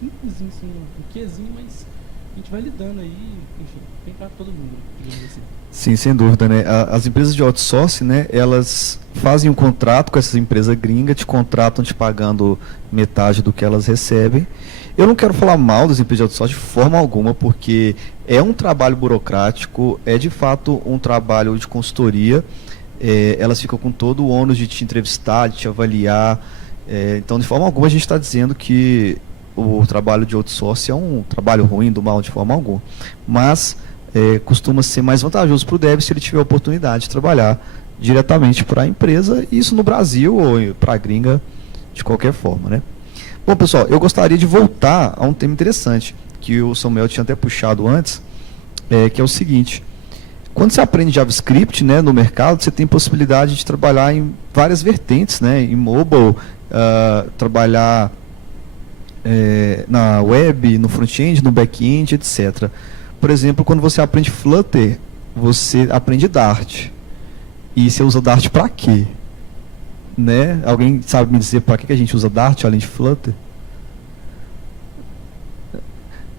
simplesinho, assim, um quezinho, mas a gente vai lidando aí, enfim, tem para todo mundo, digamos assim. Sim, sem dúvida, né? As empresas de outsourcing, né, elas fazem um contrato com essas empresas gringas, te contratam te pagando metade do que elas recebem. Eu não quero falar mal das empresas de outsourcing de forma alguma, porque é um trabalho burocrático, é de fato um trabalho de consultoria, elas ficam com todo o ônus de te entrevistar, de te avaliar, então de forma alguma a gente está dizendo que o trabalho de outsourcing é um trabalho ruim, do mal de forma alguma, mas costuma ser mais vantajoso para o dev se ele tiver a oportunidade de trabalhar diretamente para a empresa, isso no Brasil ou para a gringa de qualquer forma, né? Bom, pessoal, eu gostaria de voltar a um tema interessante que o Samuel tinha até puxado antes, que é o seguinte: quando você aprende JavaScript, né, no mercado, você tem possibilidade de trabalhar em várias vertentes, né, em mobile, trabalhar na web, no front-end, no back-end, etc. Por exemplo, quando você aprende Flutter, você aprende Dart. E você usa Dart para quê? Né? Alguém sabe me dizer para que a gente usa Dart além de Flutter?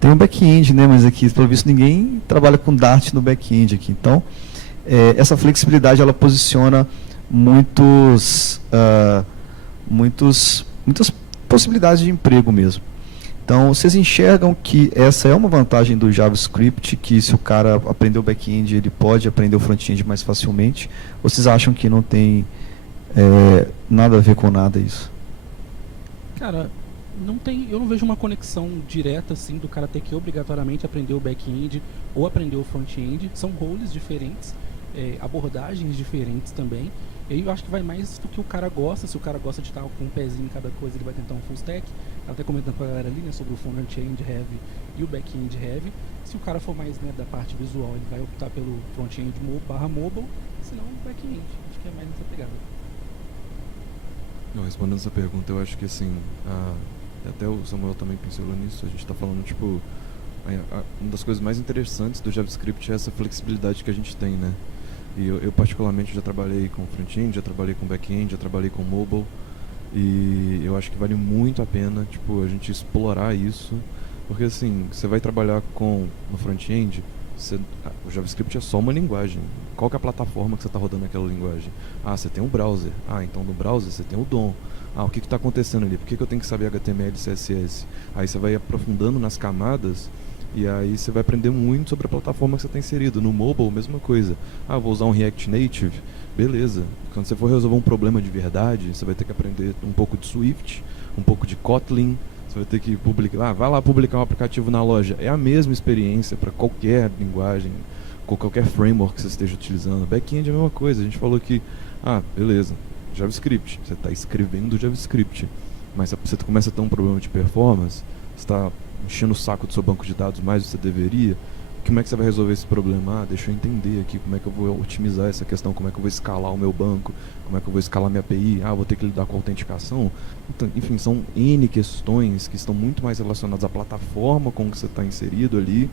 Tem um back-end, né? Mas aqui, pelo visto, ninguém trabalha com Dart no back-end aqui. Então, essa flexibilidade, ela posiciona muitas possibilidades de emprego mesmo. Então, vocês enxergam que essa é uma vantagem do JavaScript, que se o cara aprender o back-end, ele pode aprender o front-end mais facilmente? Ou vocês acham que não tem nada a ver com nada isso? Cara, eu não vejo uma conexão direta assim do cara ter que obrigatoriamente aprender o back-end ou aprender o front-end. São roles diferentes, abordagens diferentes também. E eu acho que vai mais do que o cara gosta. Se o cara gosta de estar com um pezinho em cada coisa, ele vai tentar um full stack. Até comentando com a galera ali, né, sobre o front-end heavy e o back-end heavy. Se o cara for mais, né, da parte visual, ele vai optar pelo front-end /mobile, senão back-end. Acho que é mais nessa pegada. Não, respondendo essa pergunta, eu acho que assim, até o Samuel também pensou nisso, a gente está falando, tipo, uma das coisas mais interessantes do JavaScript é essa flexibilidade que a gente tem, né? E eu particularmente já trabalhei com front-end, já trabalhei com back-end, já trabalhei com mobile, e eu acho que vale muito a pena, tipo, a gente explorar isso, porque assim, você vai trabalhar no front-end, o JavaScript é só uma linguagem. Qual que é a plataforma que você está rodando aquela linguagem? Você tem um browser. Então no browser você tem o DOM. O que está acontecendo ali? Por que eu tenho que saber HTML e CSS? Aí você vai aprofundando nas camadas e aí você vai aprender muito sobre a plataforma que você está inserido. No mobile, mesma coisa. Vou usar um React Native. Beleza. Quando você for resolver um problema de verdade, você vai ter que aprender um pouco de Swift, um pouco de Kotlin. Você vai ter que publicar, vai lá publicar um aplicativo na loja. É a mesma experiência para qualquer linguagem, com qualquer framework que você esteja utilizando. Back-end é a mesma coisa. A gente falou que, beleza, JavaScript, você está escrevendo JavaScript, mas você começa a ter um problema de performance, você está enchendo o saco do seu banco de dados mais do que você deveria. Como é que você vai resolver esse problema? Deixa eu entender aqui como é que eu vou otimizar essa questão, como é que eu vou escalar o meu banco, como é que eu vou escalar minha API, vou ter que lidar com a autenticação. Então, enfim, são N questões que estão muito mais relacionadas à plataforma com que você está inserido ali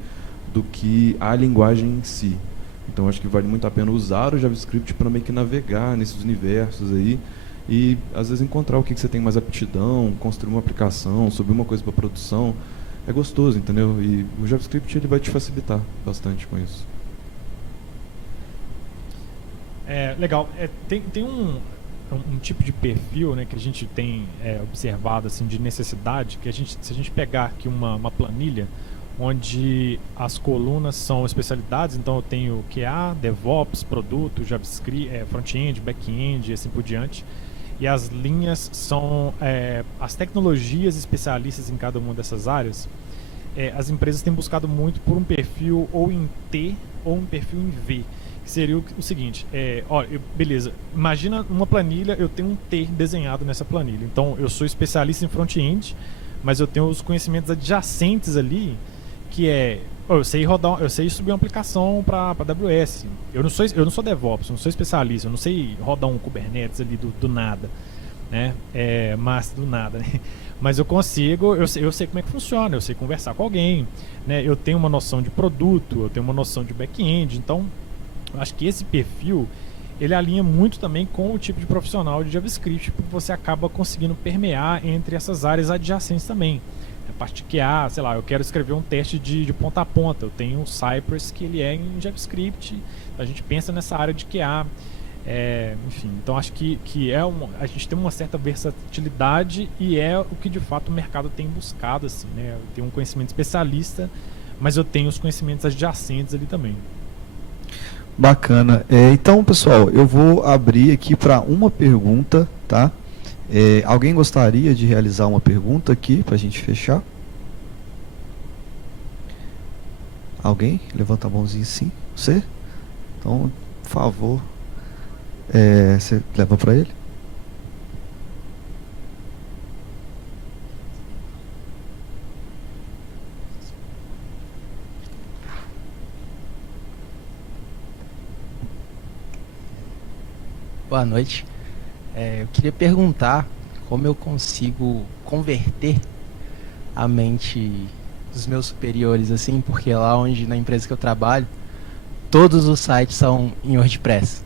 do que à linguagem em si. Então acho que vale muito a pena usar o JavaScript para meio que navegar nesses universos aí e às vezes encontrar o que você tem mais aptidão, construir uma aplicação, subir uma coisa para produção. É gostoso, entendeu? E o JavaScript ele vai te facilitar bastante com isso. Legal. Tem um tipo de perfil, né, que a gente tem observado assim, de necessidade, que se a gente pegar aqui uma planilha onde as colunas são especialidades, então eu tenho QA, DevOps, produto, JavaScript, front-end, back-end e assim por diante. E as linhas são as tecnologias especialistas em cada uma dessas áreas. As empresas têm buscado muito por um perfil ou em T ou um perfil em V. Que seria o seguinte, beleza, imagina uma planilha, eu tenho um T desenhado nessa planilha. Então eu sou especialista em front-end, mas eu tenho os conhecimentos adjacentes ali, que eu sei subir uma aplicação para AWS. Eu não sou DevOps, eu não sou especialista, eu não sei rodar um Kubernetes ali do nada, né? Mas do nada, né? Mas eu consigo, eu sei como é que funciona, eu sei conversar com alguém, né? Eu tenho uma noção de produto, eu tenho uma noção de back-end, então eu acho que esse perfil ele alinha muito também com o tipo de profissional de JavaScript, porque você acaba conseguindo permear entre essas áreas adjacentes também. A parte que sei lá, eu quero escrever um teste de ponta a ponta. Eu tenho o Cypress, que ele é em JavaScript. A gente pensa nessa área de QA. Enfim, então acho que a gente tem uma certa versatilidade e é o que de fato o mercado tem buscado, assim, né? Eu tenho um conhecimento especialista, mas eu tenho os conhecimentos adjacentes ali também. Bacana. Então, pessoal, eu vou abrir aqui para uma pergunta, tá? Alguém gostaria de realizar uma pergunta aqui para a gente fechar? Alguém? Levanta a mãozinha, sim. Você? Então, por favor, você leva para ele. Boa noite. Eu queria perguntar como eu consigo converter a mente dos meus superiores, assim, porque lá na empresa que eu trabalho, todos os sites são em WordPress.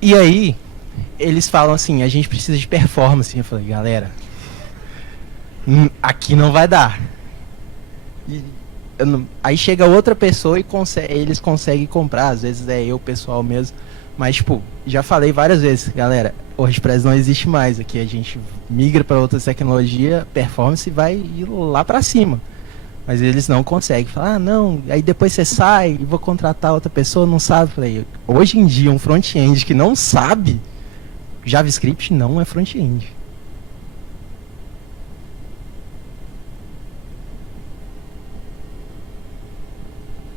E aí, eles falam assim, a gente precisa de performance. Eu falei, galera, aqui não vai dar. E aí chega outra pessoa e eles conseguem comprar, às vezes é eu pessoal mesmo. Mas, tipo, já falei várias vezes, galera, o WordPress não existe mais. Aqui a gente migra para outras tecnologias, performance vai ir lá para cima. Mas eles não conseguem. Falar, não, aí depois você sai e vou contratar outra pessoa, não sabe. Falei, hoje em dia, um front-end que não sabe, JavaScript não é front-end.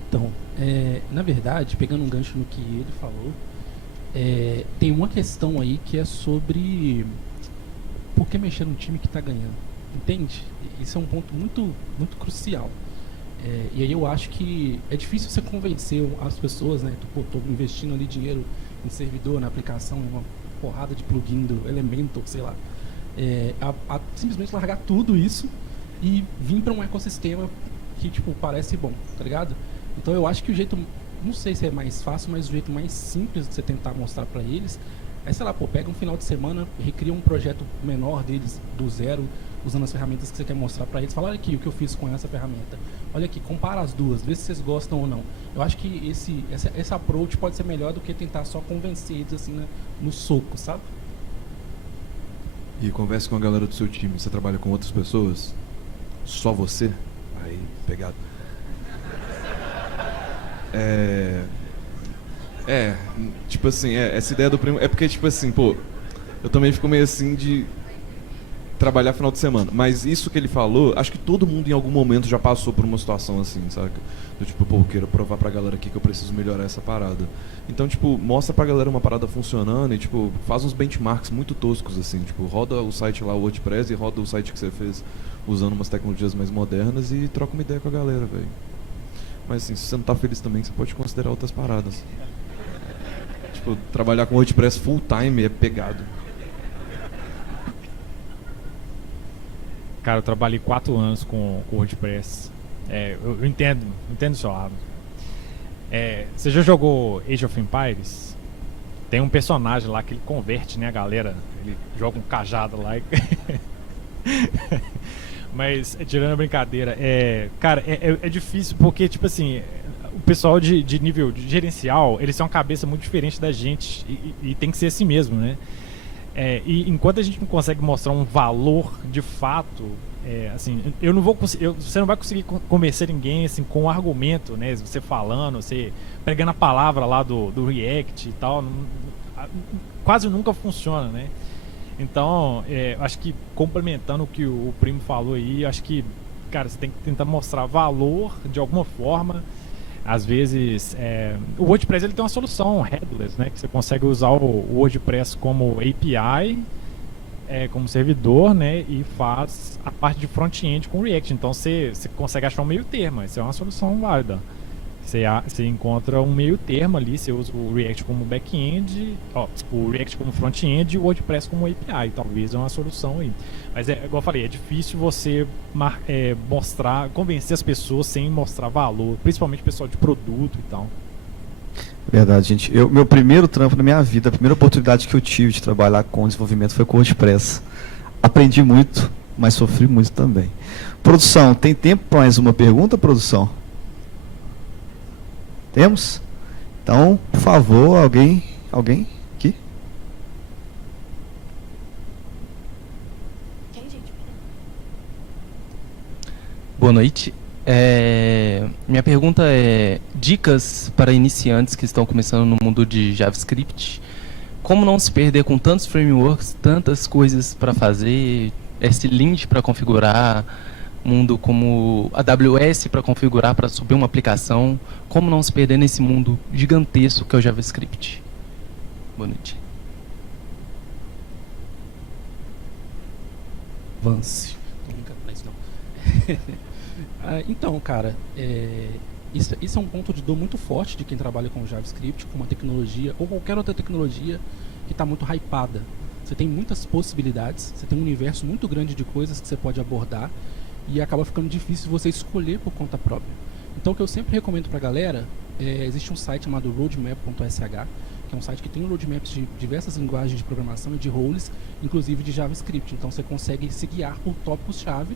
Então, na verdade, pegando um gancho no que ele falou, tem uma questão aí que é sobre por que mexer num time que está ganhando. Entende? Isso é um ponto muito, muito crucial. E aí eu acho que é difícil você convencer as pessoas, né? Tô investindo ali dinheiro em servidor, na aplicação, uma porrada de plugin do Elementor, sei lá. A simplesmente largar tudo isso e vir para um ecossistema que, tipo, parece bom, tá ligado? Então eu acho que o jeito, não sei se é mais fácil, mas o jeito mais simples de você tentar mostrar para eles é, sei lá, pega um final de semana, recria um projeto menor deles do zero, usando as ferramentas que você quer mostrar para eles. Fala, olha aqui o que eu fiz com essa ferramenta. Olha aqui, compara as duas, vê se vocês gostam ou não. Eu acho que esse approach pode ser melhor do que tentar só convencer eles assim, né, no soco, sabe? E converse com a galera do seu time. Você trabalha com outras pessoas? Só você? Aí, pegado. Tipo assim, essa ideia do primo. É porque, tipo assim, pô, eu também fico meio assim de trabalhar final de semana. Mas isso que ele falou, acho que todo mundo em algum momento já passou por uma situação assim, sabe? Do tipo, pô, eu quero provar pra galera aqui que eu preciso melhorar essa parada. Então, tipo, mostra pra galera uma parada funcionando e, tipo, faz uns benchmarks muito toscos, assim. Tipo, roda o site lá, o WordPress, e roda o site que você fez usando umas tecnologias mais modernas e troca uma ideia com a galera, velho. Mas, assim, se você não tá feliz também, você pode considerar outras paradas. Tipo, trabalhar com WordPress full time é pegado. Cara, eu trabalhei 4 anos com WordPress. Eu entendo o seu lado. Você já jogou Age of Empires? Tem um personagem lá que ele converte, né, a galera. Ele joga um cajado lá e... Mas, tirando a brincadeira, cara, é difícil porque, tipo assim, o pessoal de nível de gerencial, eles têm uma cabeça muito diferente da gente e tem que ser assim mesmo, né? E enquanto a gente não consegue mostrar um valor de fato, assim, você não vai conseguir convencer ninguém assim, com um argumento, né? Você falando, você pegando a palavra lá do React e tal, quase nunca funciona, né? Então, acho que complementando o que o Primo falou aí, acho que, cara, você tem que tentar mostrar valor de alguma forma. Às vezes, o WordPress ele tem uma solução headless, né? Que você consegue usar o WordPress como API, como servidor, né? E faz a parte de front-end com React. Então, você consegue achar um meio termo. Essa é uma solução válida. Você encontra um meio termo ali, você usa o React como back-end, o React como front-end e o WordPress como API, talvez é uma solução aí. Mas igual eu falei, é difícil você convencer as pessoas sem mostrar valor, principalmente o pessoal de produto e tal. Verdade, gente. Meu primeiro trampo na minha vida, a primeira oportunidade que eu tive de trabalhar com desenvolvimento foi com o WordPress. Aprendi muito, mas sofri muito também. Produção, tem tempo para mais uma pergunta, produção? Temos? Então, por favor, alguém aqui? Boa noite. Minha pergunta é: dicas para iniciantes que estão começando no mundo de JavaScript. Como não se perder com tantos frameworks, tantas coisas para fazer, SLint para configurar, mundo como AWS para configurar, para subir uma aplicação. Como não se perder nesse mundo gigantesco que é o JavaScript? Boa noite. Avance. Tô brincando pra isso não. Então, cara, isso é um ponto de dor muito forte de quem trabalha com JavaScript, com uma tecnologia ou qualquer outra tecnologia que está muito hypada. Você tem muitas possibilidades, você tem um universo muito grande de coisas que você pode abordar e acaba ficando difícil você escolher por conta própria. Então, o que eu sempre recomendo pra galera, existe um site chamado roadmap.sh, que é um site que tem roadmaps de diversas linguagens de programação e de roles, inclusive de JavaScript. Então, você consegue se guiar por tópicos-chave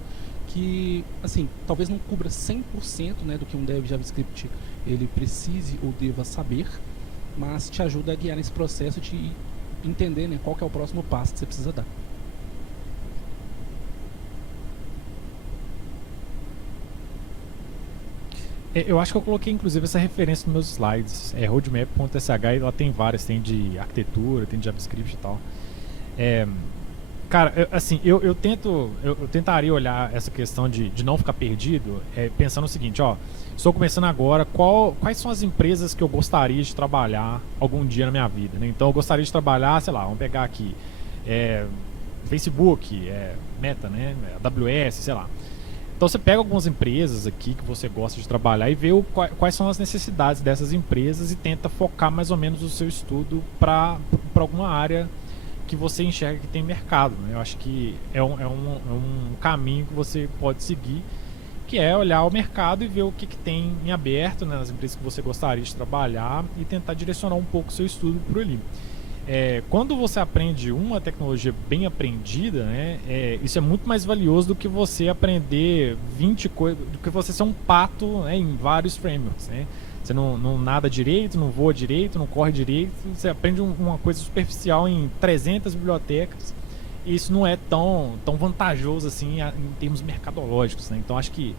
que, assim, talvez não cubra 100%, né, do que um dev JavaScript ele precise ou deva saber, mas te ajuda a guiar nesse processo de entender, né, qual que é o próximo passo que você precisa dar. Eu acho que eu coloquei inclusive essa referência nos meus slides. É roadmap.sh, e lá tem várias, tem de arquitetura, tem de JavaScript e tal. Cara, eu tentaria olhar essa questão de não ficar perdido, pensando o seguinte, ó, estou começando agora, quais são as empresas que eu gostaria de trabalhar algum dia na minha vida, né? Então eu gostaria de trabalhar, sei lá, vamos pegar aqui, Facebook, Meta, né, AWS, sei lá. Então você pega algumas empresas aqui que você gosta de trabalhar e vê quais são as necessidades dessas empresas e tenta focar mais ou menos o seu estudo para alguma área que você enxerga que tem mercado, né? Eu acho que é um caminho que você pode seguir, que é olhar o mercado e ver o que tem em aberto, né, nas empresas que você gostaria de trabalhar e tentar direcionar um pouco o seu estudo por ali. Quando você aprende uma tecnologia bem aprendida, né, isso é muito mais valioso do que você aprender 20 coisas, do que você ser um pato, né, em vários frameworks, né? Você não nada direito, não voa direito, não corre direito, você aprende uma coisa superficial em 300 bibliotecas, e isso não é tão vantajoso assim em termos mercadológicos, né? Então acho que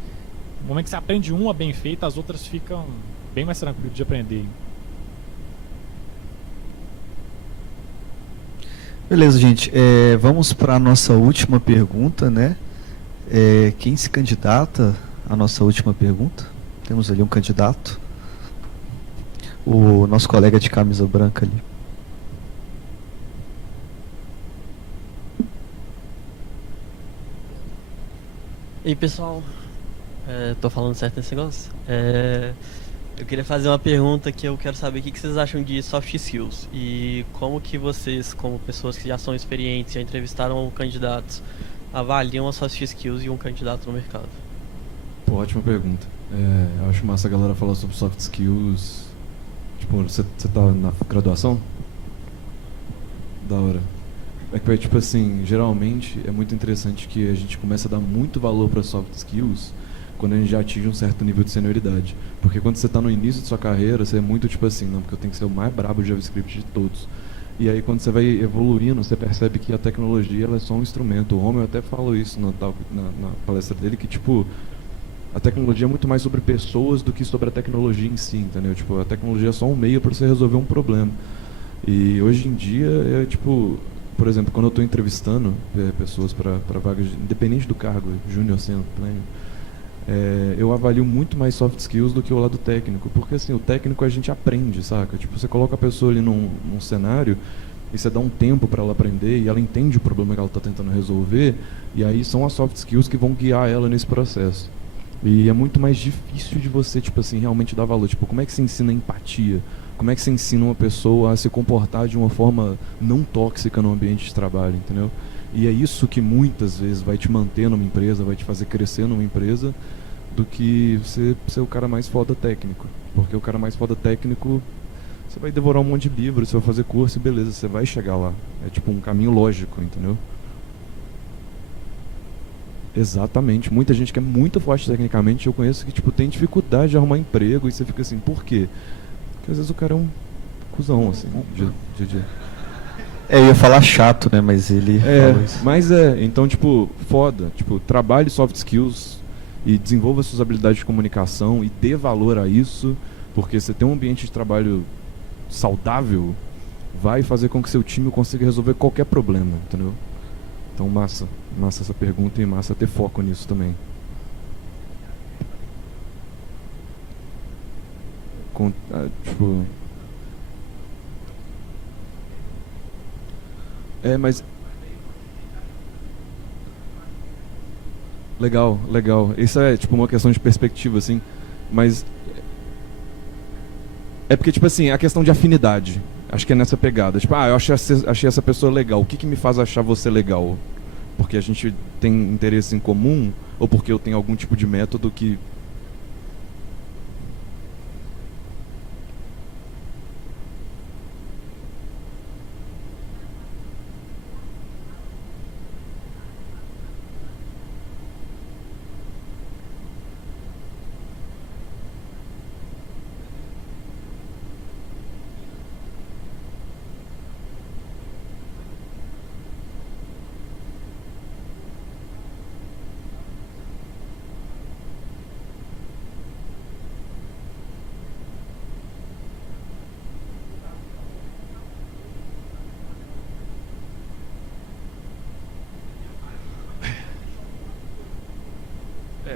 no momento que você aprende uma bem feita, as outras ficam bem mais tranquilas de aprender. Beleza, gente. Vamos para a nossa última pergunta, né? Quem se candidata à nossa última pergunta? Temos ali um candidato. O nosso colega de camisa branca ali. E aí, pessoal, tô falando certo nesse negócio? Eu queria fazer uma pergunta que eu quero saber o que vocês acham de soft skills e como que vocês, como pessoas que já são experientes, já entrevistaram candidatos, avaliam as soft skills de um candidato no mercado. Pô, ótima pergunta. Eu acho massa a galera falar sobre soft skills. Tipo, você tá na graduação? Da hora. Tipo assim, geralmente é muito interessante que a gente comece a dar muito valor para soft skills quando a gente já atinge um certo nível de senioridade. Porque quando você está no início de sua carreira, você é muito tipo assim, não, porque eu tenho que ser o mais brabo de JavaScript de todos. E aí quando você vai evoluindo, você percebe que a tecnologia ela é só um instrumento. O Romeu até falou isso na palestra dele, que tipo, a tecnologia é muito mais sobre pessoas do que sobre a tecnologia em si, entendeu? Tipo, a tecnologia é só um meio para você resolver um problema. E hoje em dia, tipo, por exemplo, quando eu estou entrevistando pessoas para vagas, independente do cargo, júnior, sênior, pleno, eu avalio muito mais soft skills do que o lado técnico, porque assim, o técnico a gente aprende, saca? Tipo, você coloca a pessoa ali num cenário e você dá um tempo para ela aprender e ela entende o problema que ela está tentando resolver, e aí são as soft skills que vão guiar ela nesse processo. E é muito mais difícil de você, tipo assim, realmente dar valor. Tipo, como é que você ensina empatia? Como é que você ensina uma pessoa a se comportar de uma forma não tóxica no ambiente de trabalho, entendeu? E é isso que muitas vezes vai te manter numa empresa, vai te fazer crescer numa empresa, do que você ser o cara mais foda técnico. Porque o cara mais foda técnico, você vai devorar um monte de livros, você vai fazer curso e beleza, você vai chegar lá. É tipo um caminho lógico, entendeu? Exatamente. Muita gente que é muito forte tecnicamente, eu conheço que tipo, tem dificuldade de arrumar emprego e você fica assim, por quê? Porque às vezes o cara é um cuzão, assim, de dia. Eu ia falar chato, né? Mas ele falou isso. Mas então, tipo, foda. Tipo, trabalhe soft skills e desenvolva suas habilidades de comunicação e dê valor a isso, porque você ter um ambiente de trabalho saudável vai fazer com que seu time consiga resolver qualquer problema, entendeu? Então, massa essa pergunta e massa ter foco nisso também. Tipo... mas... Legal. Isso é tipo uma questão de perspectiva, assim. Mas... É porque, tipo assim, a questão de afinidade. Acho que é nessa pegada. Tipo, eu achei essa pessoa legal. O que me faz achar você legal? Porque a gente tem interesse em comum? Ou porque eu tenho algum tipo de método que...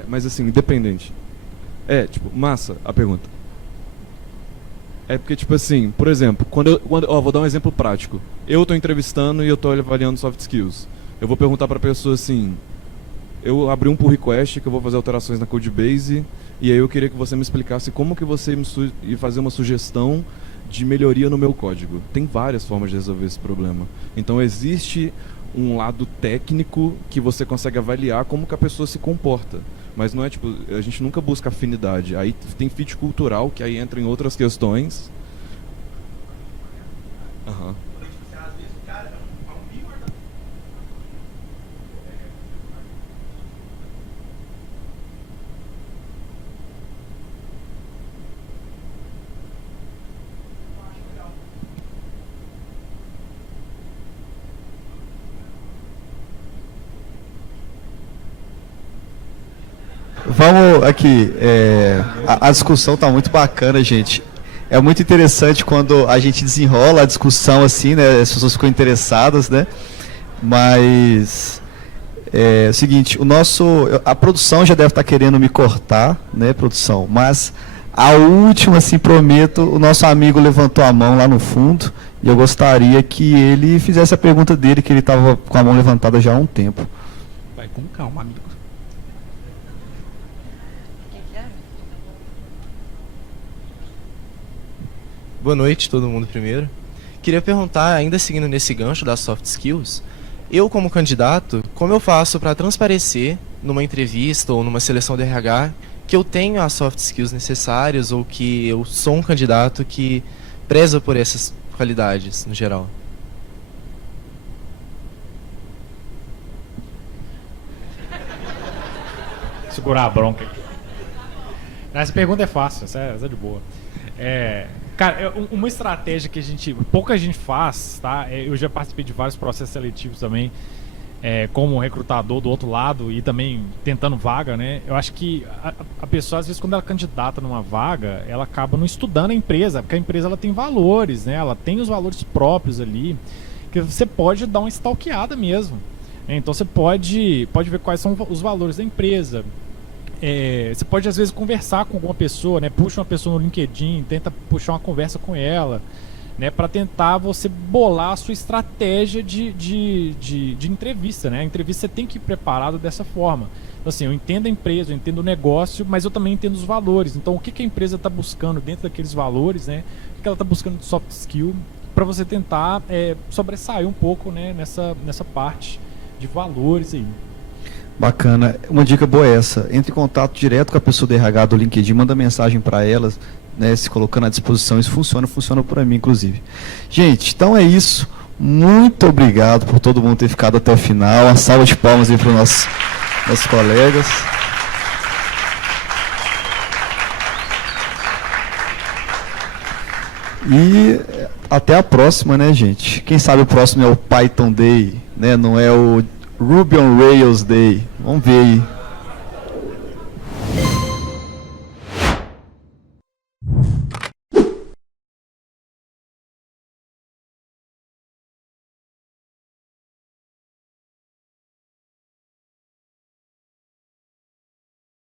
mas assim, independente. Tipo, massa a pergunta. É porque, tipo assim, por exemplo, vou dar um exemplo prático. Eu tô entrevistando e eu tô avaliando soft skills. Eu vou perguntar pra pessoa assim, eu abri um pull request que eu vou fazer alterações na codebase, e aí eu queria que você me explicasse como que você ia fazer uma sugestão de melhoria no meu código. Tem várias formas de resolver esse problema. Então existe um lado técnico que você consegue avaliar como que a pessoa se comporta. Mas não é tipo, a gente nunca busca afinidade. Aí tem fit cultural, que aí entra em outras questões. Aham. Vamos aqui, a discussão está muito bacana, gente. É muito interessante quando a gente desenrola a discussão assim, né? As pessoas ficam interessadas, né? Mas é o seguinte, a produção já deve estar querendo me cortar, né, produção? Mas a última, assim, prometo, o nosso amigo levantou a mão lá no fundo e eu gostaria que ele fizesse a pergunta dele, que ele estava com a mão levantada já há um tempo. Vai com calma, amigo. Boa noite, todo mundo primeiro. Queria perguntar, ainda seguindo nesse gancho das soft skills, eu como candidato, como eu faço para transparecer numa entrevista ou numa seleção de RH que eu tenho as soft skills necessárias ou que eu sou um candidato que preza por essas qualidades no geral? Segurar a bronca aqui. Essa pergunta é fácil, essa é de boa. Cara, uma estratégia que pouca gente faz, tá? Eu já participei de vários processos seletivos também, como recrutador do outro lado e também tentando vaga, né? Eu acho que a pessoa, às vezes, quando ela é candidata numa vaga, ela acaba não estudando a empresa, porque a empresa ela tem valores, né? Ela tem os valores próprios ali, que você pode dar uma stalkeada mesmo. Então você pode ver quais são os valores da empresa. Você pode às vezes conversar com alguma pessoa, né? Puxa uma pessoa no LinkedIn, tenta puxar uma conversa com ela, né? Para tentar você bolar a sua estratégia de entrevista, né? A entrevista você tem que ir preparado dessa forma. Então, assim, eu entendo a empresa, eu entendo o negócio, mas eu também entendo os valores. Então, o que a empresa está buscando dentro daqueles valores, né? O que ela está buscando de soft skill para você tentar sobressair um pouco, né? Nessa parte de valores aí. Bacana. Uma dica boa é essa. Entre em contato direto com a pessoa do RH do LinkedIn, manda mensagem para elas, né, se colocando à disposição. Isso funciona por mim, inclusive. Gente, então é isso. Muito obrigado por todo mundo ter ficado até o final. Uma salva de palmas aí para os nossos colegas. E até a próxima, né, gente? Quem sabe o próximo é o Python Day, né? Não é o Ruby on Rails Day. Vamos ver aí.